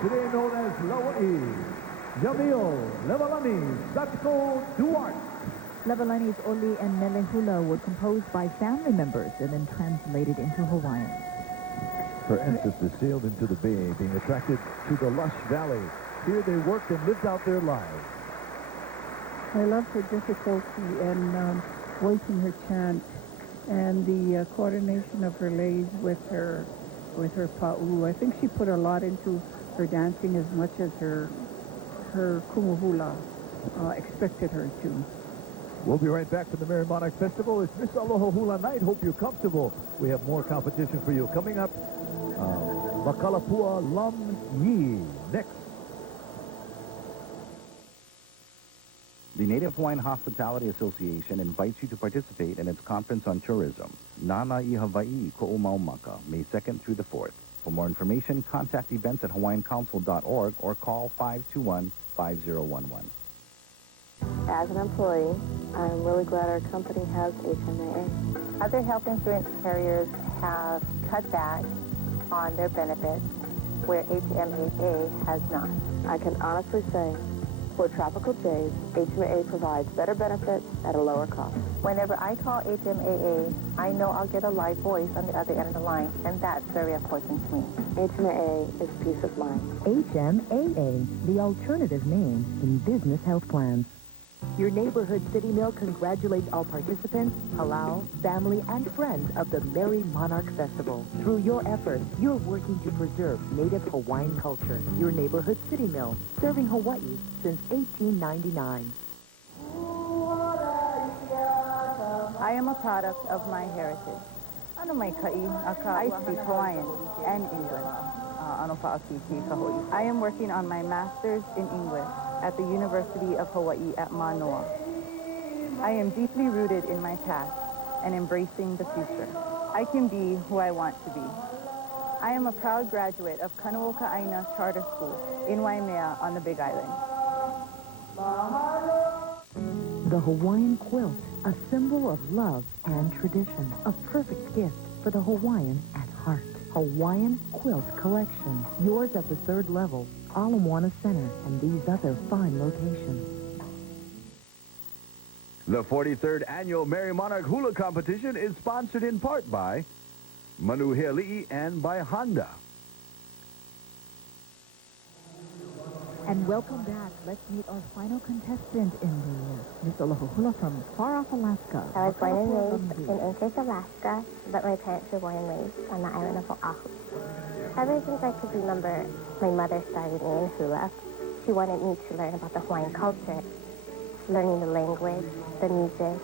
Today known as Lawa'i, Jamil, Levalani, Satko, Duarte. Levalani's Oli and Mele Hula were composed by family members and then translated into Hawaiian. Her ancestors sailed into the bay, being attracted to the lush valley. Here they worked and lived out their lives. I love her difficulty in voicing her chant and the coordination of her lays with her pa'u. I think she put a lot into her dancing as much as her kumuhula expected her to. We'll be right back from the Merri Monarch Festival. It's Miss Aloha Hula Night. Hope you're comfortable. We have more competition for you. Coming up, Makalapua Lam Yi next. The Native Hawaiian Hospitality Association invites you to participate in its conference on tourism, Nana I Hawaii Ko'omaumaka, May 2nd through the 4th. For more information, contact events at hawaiiancouncil.org or call 521-5011. As an employee, I'm really glad our company has HMAA. Other health insurance carriers have cut back on their benefits where HMAA has not. I can honestly say, for tropical days, HMAA provides better benefits at a lower cost. Whenever I call HMAA, I know I'll get a live voice on the other end of the line, and that's very important to me. HMAA is peace of mind. HMAA, the alternative name in business health plans. Your neighborhood city mill congratulates all participants, halal, family, and friends of the Merri Monarch Festival. Through your efforts, you're working to preserve native Hawaiian culture. Your neighborhood city mill, serving Hawaii since 1899. I am a product of my heritage. I speak Hawaiian and English. I am working on my master's in English at the University of Hawaii at Manoa. I am deeply rooted in my past and embracing the future. I can be who I want to be. I am a proud graduate of Kanuoka Aina Charter School in Waimea on the Big Island. The Hawaiian quilt, a symbol of love and tradition. A perfect gift for the Hawaiian at heart. Hawaiian Quilt Collection. Yours at the 3rd level, Ala Moana Center, and these other fine locations. The 43rd Annual Merri Monarch Hula Competition is sponsored in part by Manuheli'i and by Honda. And welcome back. Let's meet our final contestant in the Miss Aloha Hula from far off Alaska. I was born and raised in Anchorage, Alaska, but my parents were born and raised on the island of Oahu. Ever since I could remember, my mother started me in hula. She wanted me to learn about the Hawaiian culture, learning the language, the music,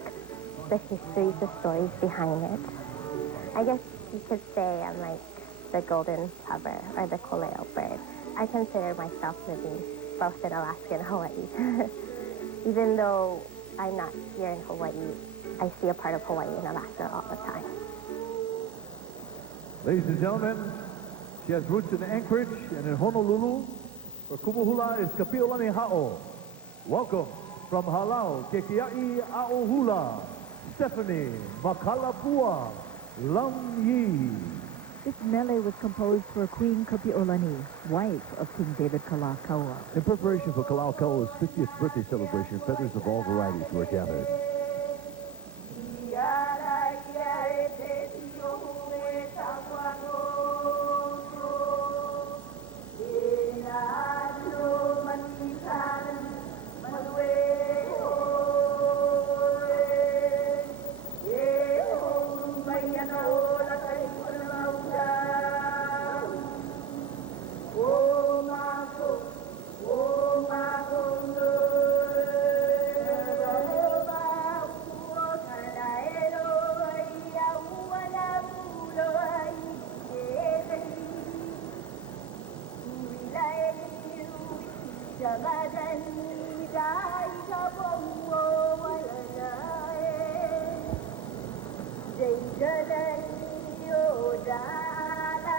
the history, the stories behind it. I guess you could say I'm like the golden plover or the koleo bird. I consider myself living both in Alaska and Hawaii. Even though I'm not here in Hawaii, I see a part of Hawaii in Alaska all the time. Ladies and gentlemen, she has roots in Anchorage and in Honolulu. Her kumuhula is Kapiolani Ha'o. Welcome from Halau, Kekia'i A'o Hula, Stephanie Makalapua Lam Yi. This mele was composed for Queen Kapi'olani, wife of King David Kalakaua. In preparation for Kalakaua's 50th birthday celebration, feathers of all varieties were gathered. Jai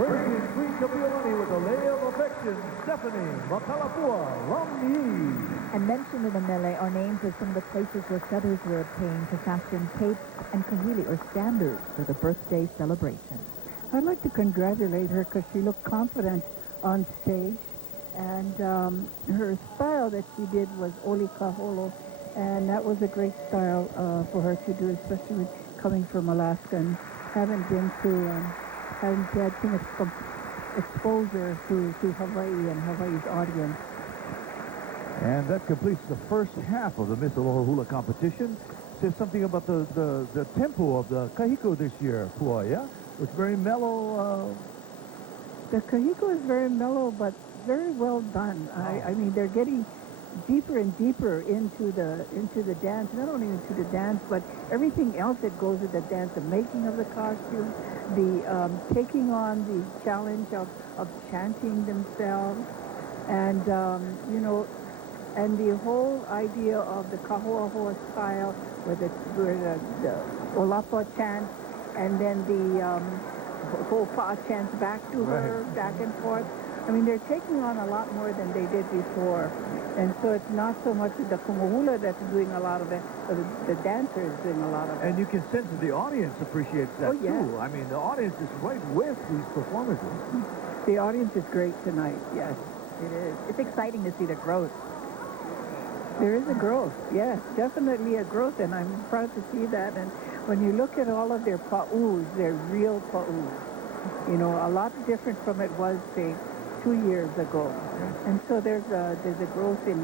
Praising Queen Kapiolani with a lay of affection, Stephanie Makalapua Longyi. And mentioned in the mele are names of some of the places where feathers were obtained to fashion capes and kahili, or standards, for the birthday celebration. I'd like to congratulate her because she looked confident on stage. And her style that she did was Oli Kaholo. And that was a great style for her to do, especially coming from Alaska and haven't had too much exposure to Hawaii and Hawaii's audience. And that completes the first half of the Miss Aloha Hula competition. Says something about the tempo of the kahiko this year, Pua, yeah? It's very mellow. The kahiko is very mellow, but very well done. I mean, they're getting deeper and deeper into the dance, not only into the dance, but everything else that goes with the dance, the making of the costume, the taking on the challenge of chanting themselves, and, you know, and the whole idea of the kahoahoa style, where the olapa chant, and then the hopa chants back to her, back and forth. I mean, they're taking on a lot more than they did before. And so it's not so much the kumuhula that's doing a lot of it, but the dancer is doing a lot of it. And you can sense that the audience appreciates that, too. I mean, the audience is right with these performances. The audience is great tonight, yes. It is. It's exciting to see the growth. There is a growth, yes, definitely a growth, and I'm proud to see that. And when you look at all of their pa'us, they're real pa'us. You know, a lot different from it was, say, 2 years ago. And so there's a growth in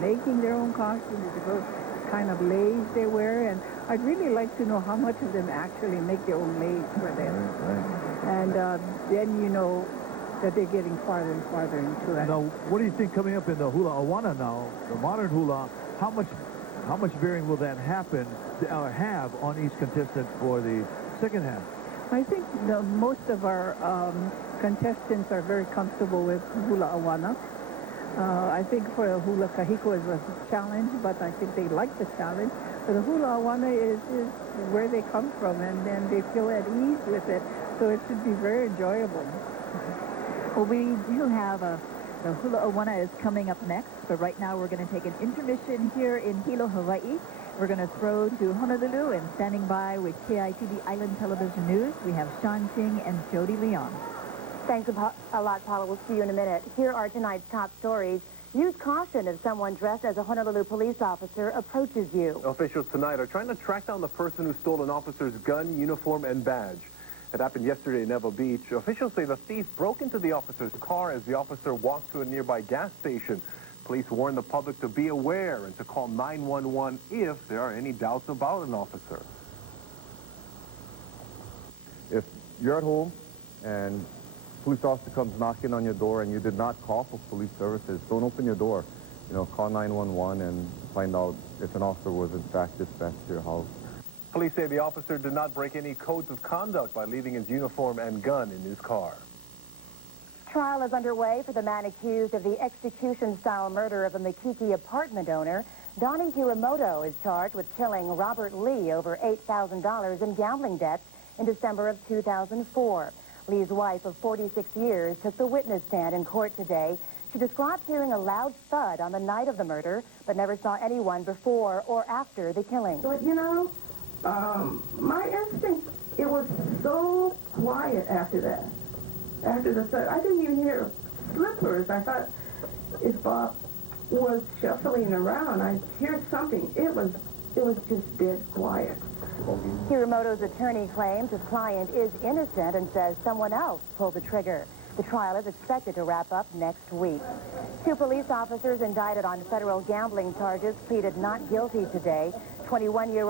making their own costumes. There's a growth kind of leis they wear, and I'd really like to know how much of them actually make their own leis for them. And then you know that they're getting farther and farther into it. Now, what do you think coming up in the hula awana now, the modern hula, how much varying will that happen or have on each contestant for the second half? I think most of our contestants are very comfortable with hula awana. I think for hula kahiko is a challenge, but I think they like the challenge. But the hula awana is where they come from, and then they feel at ease with it. So it should be very enjoyable. Well, we do have the hula awana is coming up next, but right now we're going to take an intermission here in Hilo, Hawaii. We're going to throw to Honolulu, and standing by with KITV Island Television News, we have Sean Ching and Jody Leon. Thanks a lot, Paula. We'll see you in a minute. Here are tonight's top stories. Use caution if someone dressed as a Honolulu police officer approaches you. Officials tonight are trying to track down the person who stole an officer's gun, uniform, and badge. It happened yesterday in Neville Beach. Officials say the thief broke into the officer's car as the officer walked to a nearby gas station. Police warn the public to be aware and to call 911 if there are any doubts about an officer. If you're at home and a police officer comes knocking on your door and you did not call for police services, don't open your door. You know, call 911 and find out if an officer was in fact dispatched to your house. Police say the officer did not break any codes of conduct by leaving his uniform and gun in his car. Trial is underway for the man accused of the execution-style murder of a Makiki apartment owner. Donnie Hiramoto is charged with killing Robert Lee over $8,000 in gambling debts in December of 2004. Lee's wife of 46 years took the witness stand in court today. She described hearing a loud thud on the night of the murder, but never saw anyone before or after the killing. But, you know, my instinct, it was so quiet after that. After the third, I didn't even hear slippers. I thought if Bob was shuffling around, I'd hear something. It was just dead quiet. Hiramoto's attorney claims his client is innocent and says someone else pulled the trigger. The trial is expected to wrap up next week. 2 police officers indicted on federal gambling charges pleaded not guilty today. 21-year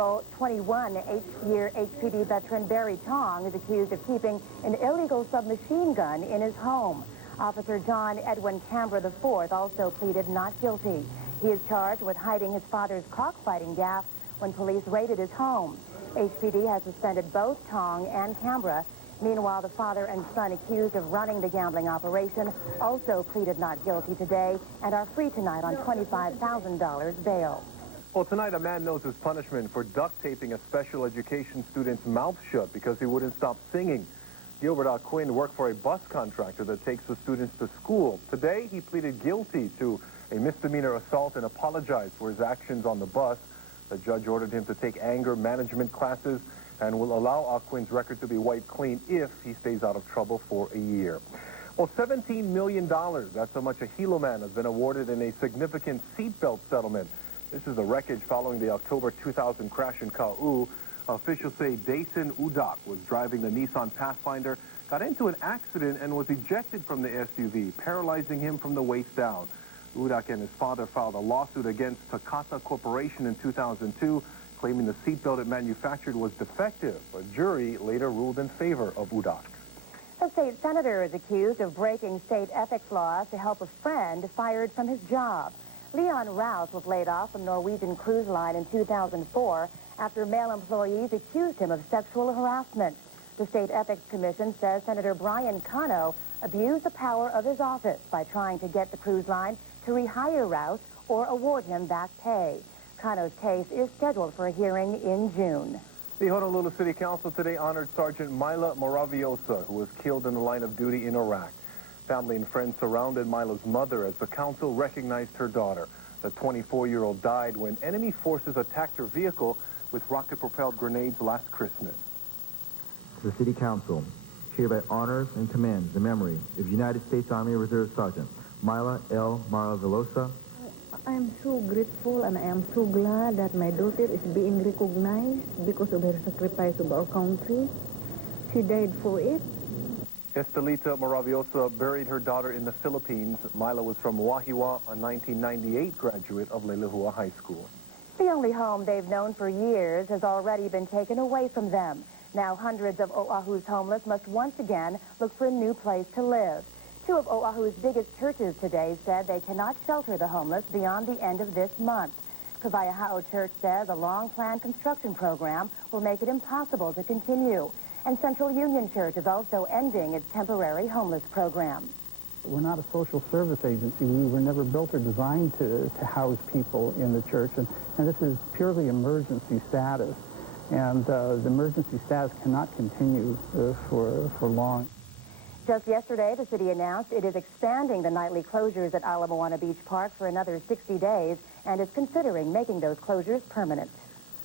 HPD veteran Barry Tong is accused of keeping an illegal submachine gun in his home. Officer John Edwin Canberra IV also pleaded not guilty. He is charged with hiding his father's cockfighting gaff when police raided his home. HPD has suspended both Tong and Canberra. Meanwhile, the father and son accused of running the gambling operation also pleaded not guilty today and are free tonight on $25,000 bail. Well, tonight a man knows his punishment for duct taping a special education student's mouth shut because he wouldn't stop singing. Gilbert Aquin worked for a bus contractor that takes the students to school. Today, he pleaded guilty to a misdemeanor assault and apologized for his actions on the bus. The judge ordered him to take anger management classes and will allow Aquin's record to be wiped clean if he stays out of trouble for a year. Well, $17 million, that's how much a Hilo man has been awarded in a significant seatbelt settlement. This is the wreckage following the October 2000 crash in Ka'u. Officials say Dason Udak was driving the Nissan Pathfinder, got into an accident and was ejected from the SUV, paralyzing him from the waist down. Udak and his father filed a lawsuit against Takata Corporation in 2002, claiming the seatbelt it manufactured was defective. A jury later ruled in favor of Udak. A state senator is accused of breaking state ethics laws to help a friend fired from his job. Leon Rouse was laid off from Norwegian Cruise Line in 2004 after male employees accused him of sexual harassment. The State Ethics Commission says Senator Brian Cano abused the power of his office by trying to get the cruise line to rehire Rouse or award him back pay. Cano's case is scheduled for a hearing in June. The Honolulu City Council today honored Sergeant Mila Moraviosa, who was killed in the line of duty in Iraq. Family and friends surrounded Mila's mother as the council recognized her daughter. The 24-year-old died when enemy forces attacked her vehicle with rocket-propelled grenades last Christmas. The City Council hereby honors and commends the memory of United States Army Reserve Sergeant Mila L. Maravillosa. I am so grateful and I am so glad that my daughter is being recognized because of her sacrifice of our country. She died for it. Estelita Moraviosa buried her daughter in the Philippines. Mila was from Wahiwa, a 1998 graduate of Leilehua High School. The only home they've known for years has already been taken away from them. Now hundreds of Oahu's homeless must once again look for a new place to live. Two of Oahu's biggest churches today said they cannot shelter the homeless beyond the end of this month. Kawaiahao Church says a long-planned construction program will make it impossible to continue. And Central Union Church is also ending its temporary homeless program. We're not a social service agency. We were never built or designed to house people in the church, and this is purely emergency status. And the emergency status cannot continue for long. Just yesterday, the city announced it is expanding the nightly closures at Ala Moana Beach Park for another 60 days and is considering making those closures permanent.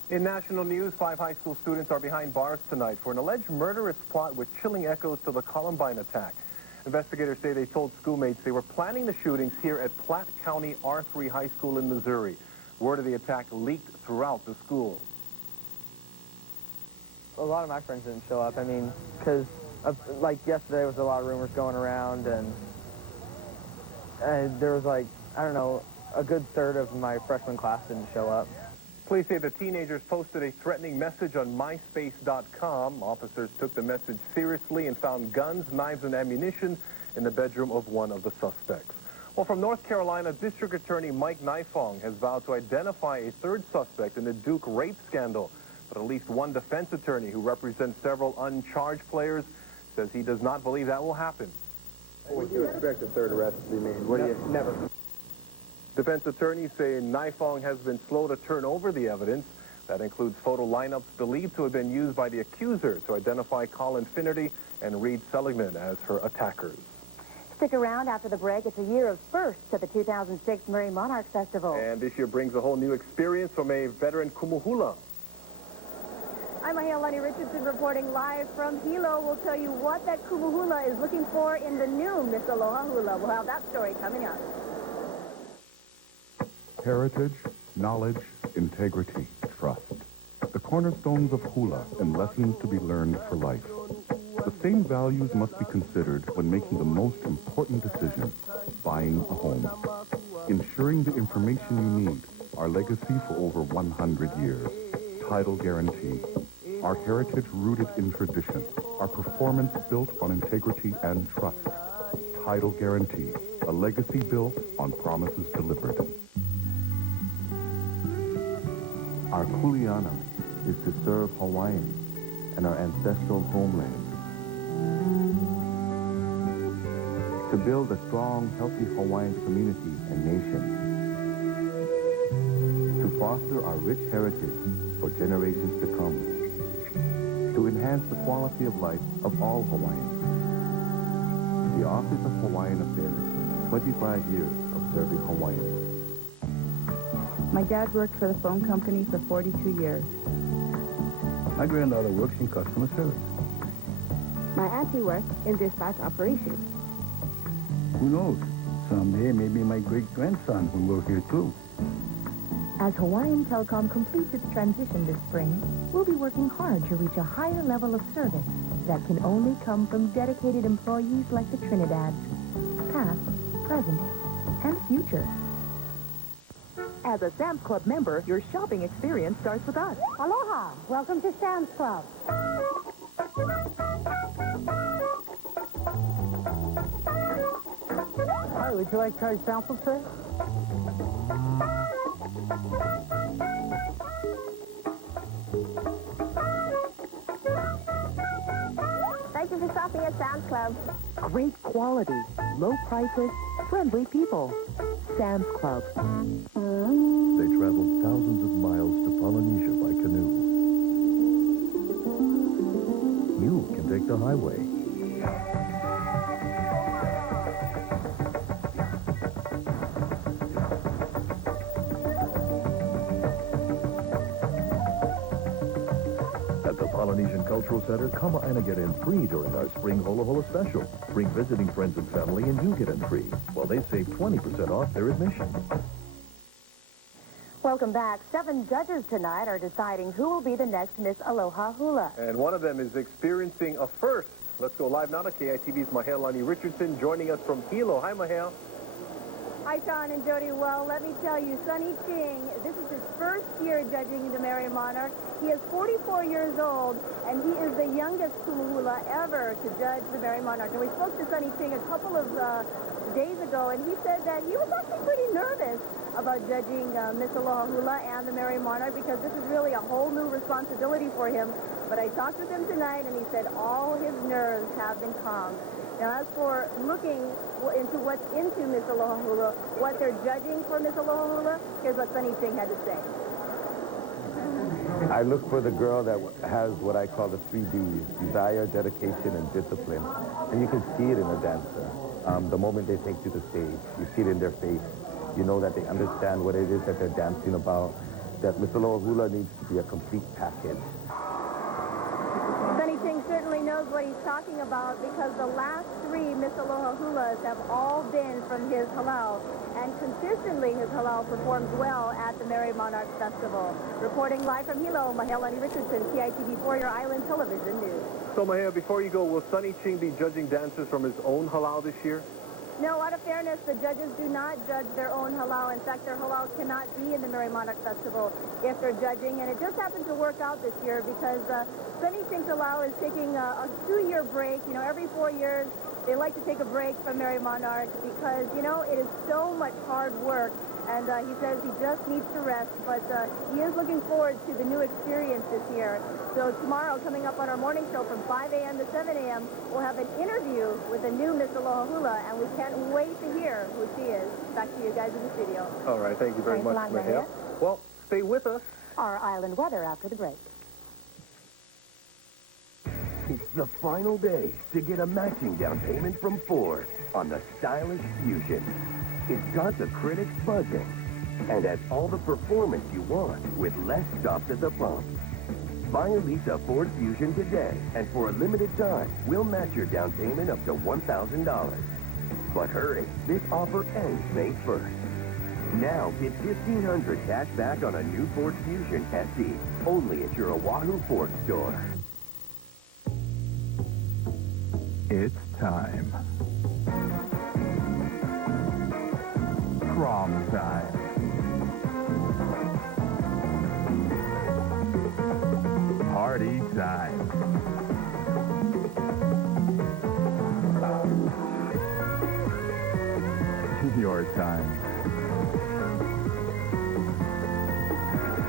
In national news, 5 high school students are behind bars tonight for an alleged murderous plot with chilling echoes to the Columbine attack. Investigators say they told schoolmates they were planning the shootings here at Platte County R3 High School in Missouri. Word of the attack leaked throughout the school. A lot of my friends didn't show up. I mean, because like yesterday, there was a lot of rumors going around, and there was like, I don't know, a good third of my freshman class didn't show up. Police say the teenagers posted a threatening message on MySpace.com. Officers took the message seriously and found guns, knives, and ammunition in the bedroom of one of the suspects. Well, from North Carolina, District Attorney Mike Nifong has vowed to identify a third suspect in the Duke rape scandal. But at least one defense attorney who represents several uncharged players says he does not believe that will happen. Would you expect a third arrest to be made? What do you? Never. Defense attorneys say Nifong has been slow to turn over the evidence. That includes photo lineups believed to have been used by the accuser to identify Colin Finnerty and Reed Seligman as her attackers. Stick around after the break. It's a year of firsts at the 2006 Merri Monarch Festival. And this year brings a whole new experience from a veteran kumuhula. I'm Ahialani Richardson reporting live from Hilo. We'll tell you what that kumuhula is looking for in the new Miss Aloha Hula. We'll have that story coming up. Heritage, knowledge, integrity, trust. The cornerstones of hula and lessons to be learned for life. The same values must be considered when making the most important decision, buying a home. Ensuring the information you need, our legacy for over 100 years. Title guarantee. Our heritage rooted in tradition. Our performance built on integrity and trust. Title guarantee. A legacy built on promises delivered. Our kuleana is to serve Hawaiians and our ancestral homeland. To build a strong, healthy Hawaiian community and nation. To foster our rich heritage for generations to come. to enhance the quality of life of all Hawaiians. The Office of Hawaiian Affairs, 25 years of serving Hawaiians. My dad worked for the phone company for 42 years. My granddaughter works in customer service. My auntie worked in dispatch operations. Who knows? Someday maybe my great-grandson will work here too. As Hawaiian Telecom completes its transition this spring, we'll be working hard to reach a higher level of service that can only come from dedicated employees like the Trinidads, past, present, and future. As a Sam's Club member, your shopping experience starts with us. Aloha! Welcome to Sam's Club. Hi, would you like charge sample, sir? Thank you for shopping at Sam's Club. Great quality, low prices, friendly people. Sam's Club. They traveled thousands of miles to Polynesia by canoe. You can take the highway. At the Polynesian Cultural Center, Kama'aina get in free during our Spring Hola Hola special. Bring visiting friends and family and you get in free, while they save 20% off their admission. Welcome back. 7 judges tonight are deciding who will be the next Miss Aloha Hula. And one of them is experiencing a first. Let's go live now to KITV's Mahealani Richardson joining us from Hilo. Hi, Mahel. Hi, Sean and Jody. Well, let me tell you, Sonny Ching, this is his first year judging the Merri Monarch. He is 44 years old, and he is the youngest hula ever to judge the Merri Monarch. And we spoke to Sonny Ching a couple of days ago, and he said that he was actually pretty nervous about judging Miss Aloha Hula and the Merri Monarch because this is really a whole new responsibility for him. But I talked with him tonight, and he said all his nerves have been calmed. Now, as for looking into what's into Miss Aloha Hula, what they're judging for Miss Aloha Hula, here's what Sonny Ching had to say. I look for the girl that has what I call the 3 Ds, desire, dedication, and discipline. And you can see it in a dancer. The moment they take to the stage, you see it in their face. You know that they understand what it is that they're dancing about, that Miss Aloha Hula needs to be a complete package. Sonny Ching certainly knows what he's talking about because the last 3 Miss Aloha Hulas have all been from his halau. And consistently, his halau performs well at the Merri Monarch Festival. Reporting live from Hilo, Mahealani Richardson, KITV4, your Island Television News. So, Mahel, before you go, will Sonny Ching be judging dancers from his own halau this year? No, out of fairness, the judges do not judge their own halau. In fact, their halau cannot be in the Merri Monarch Festival if they're judging. And it just happened to work out this year because Sonny Ching's halau is taking a 2-year break. You know, every 4 years, they like to take a break from Merri Monarch because, you know, it is so much hard work. And he says he just needs to rest, but he is looking forward to the new experience this year. So tomorrow, coming up on our morning show from 5 a.m. to 7 a.m., we'll have an interview with the new Miss Aloha Hula, and we can't wait to hear who she is. Back to you guys in the studio. All right, thank you very much, Mahel. Well, stay with us. Our island weather after the break. It's the final day to get a matching down payment from Ford on the stylish Fusion. It's got the critics buzzing and has all the performance you want with less stops at the pump. Buy or lease a Ford Fusion today, and for a limited time, we'll match your down payment up to $1,000. But hurry, this offer ends May 1st. Now get $1,500 cash back on a new Ford Fusion SE, only at your Oahu Ford store. It's time. Prom time. Party time. Your time.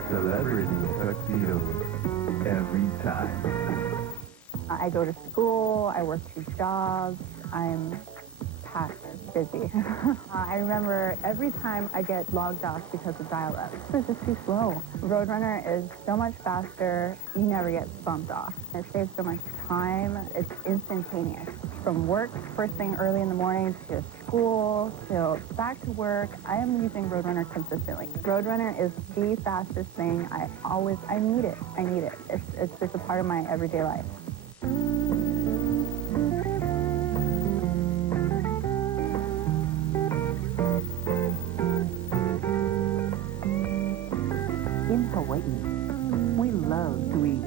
Celebrity tuxedos every time. I go to school, I work 2 jobs, I'm passive. busy. I remember every time I get logged off because of dial-up. It's just too slow. Roadrunner is so much faster. You never get bumped off. It saves so much time. It's instantaneous. From work, first thing early in the morning, to school, to back to work, I am using Roadrunner consistently. Roadrunner is the fastest thing. I need it. I need it. It's just a part of my everyday life. In Hawaii, we love to eat.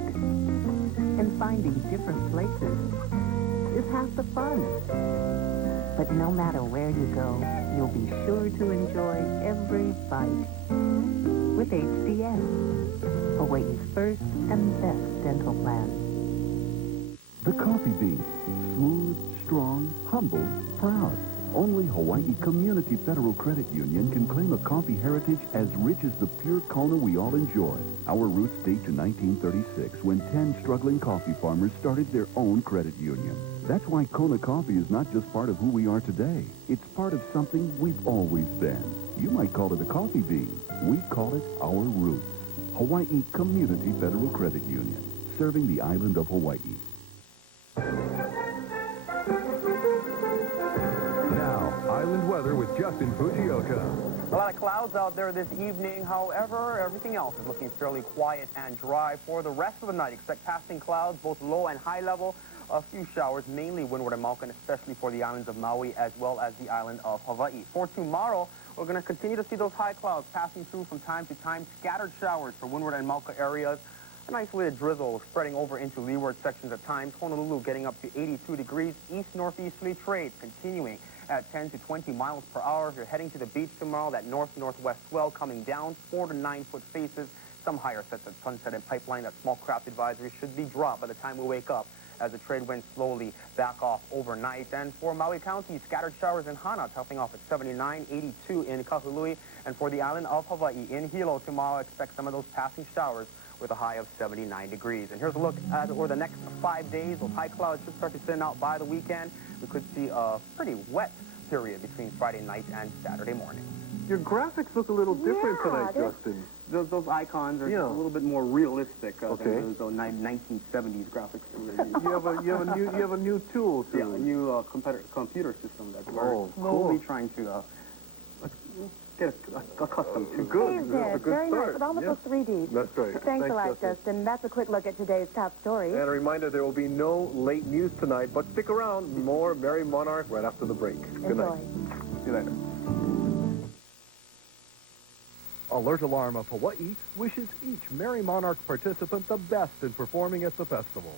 And finding different places is half the fun. But no matter where you go, you'll be sure to enjoy every bite. With HDS, Hawaii's first and best dental plan. The coffee bean. Smooth, strong, humble, proud. Only Hawaii Community Federal Credit Union can claim a coffee heritage as rich as the pure Kona we all enjoy. Our roots date to 1936, when 10 struggling coffee farmers started their own credit union. That's why Kona coffee is not just part of who we are today. It's part of something we've always been. You might call it a coffee bean. We call it our roots. Hawaii Community Federal Credit Union, serving the island of Hawaii. Island weather with Justin Fujioka. A lot of clouds out there this evening. However, everything else is looking fairly quiet and dry. For the rest of the night, expect passing clouds, both low and high level. A few showers, mainly windward and Mauka, especially for the islands of Maui as well as the island of Hawaii. For tomorrow, we're going to continue to see those high clouds passing through from time to time. Scattered showers for windward and Mauka areas. An isolated drizzle spreading over into leeward sections at times. Honolulu getting up to 82 degrees. East-northeasterly trade continuing at 10 to 20 miles per hour. If you're heading to the beach tomorrow, that north-northwest swell coming down, 4 to 9 foot faces. Some higher sets at Sunset and Pipeline. That small craft advisory should be dropped by the time we wake up, as the trade winds slowly back off overnight. And for Maui County, scattered showers in Hana, topping off at 79, 82 in Kahului. And for the island of Hawaii, in Hilo tomorrow, expect some of those passing showers with a high of 79 degrees. And here's a look at over the next 5 days. Those high clouds should start to thin out by the weekend. We could see a pretty wet period between Friday night and Saturday morning. Your graphics look a little different tonight, Justin. Those icons are a little bit more realistic than those 1970s graphics. You have a new tool, too. Yeah, a new computer system that we're slowly trying to get accustomed to. Good. That's a good Very start. nice. It almost looks 3D. That's right. Thanks a lot, Justin. That's a quick look at today's top stories. And a reminder, there will be no late news tonight, but stick around. More Merri Monarch right after the break. Good night. See you later. Alert Alarm of Hawaii wishes each Merri Monarch participant the best in performing at the festival.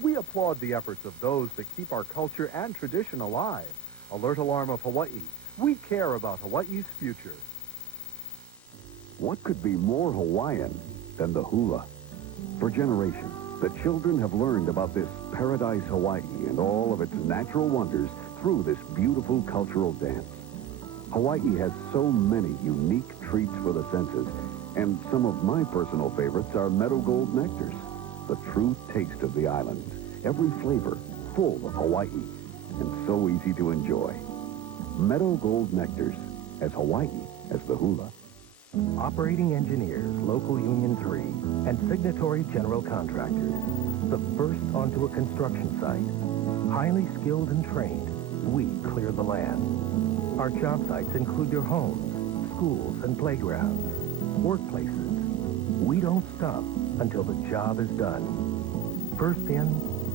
We applaud the efforts of those that keep our culture and tradition alive. Alert Alarm of Hawaii. We care about Hawaii's future. What could be more Hawaiian than the hula? For generations, the children have learned about this paradise Hawaii and all of its natural wonders through this beautiful cultural dance. Hawaii has so many unique treats for the senses, and some of my personal favorites are meadow gold nectars, the true taste of the islands. Every flavor full of Hawaii and so easy to enjoy. Meadow gold nectars, as Hawaii as the hula. Operating engineers, local Union 3, and signatory general contractors. The first onto a construction site. Highly skilled and trained, we clear the land. Our job sites include your homes, schools, and playgrounds, workplaces. We don't stop until the job is done. First in,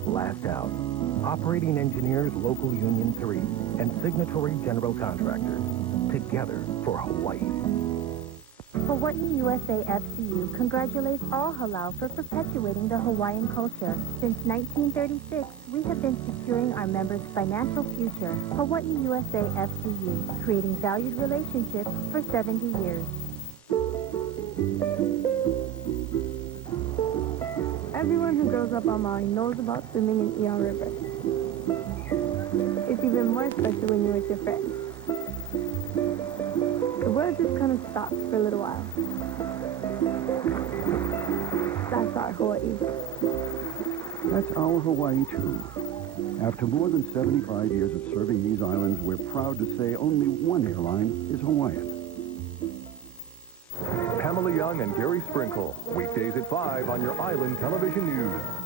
last out. Operating engineers, local Union 3, and signatory general contractors. Together for Hawaii. Hawaii USA FCU congratulates all halal for perpetuating the Hawaiian culture. Since 1936, we have been securing our members' financial future. Hawaii USA FCU, creating valued relationships for 70 years. Everyone who grows up on Maui knows about swimming in Ion River. It's even more special when you're with your friends. The world just kind of stops for a little while. That's our Hawaii. That's our Hawaii, too. After more than 75 years of serving these islands, we're proud to say only one airline is Hawaiian. Pamela Young and Gary Sprinkle, weekdays at 5 on your Island Television News.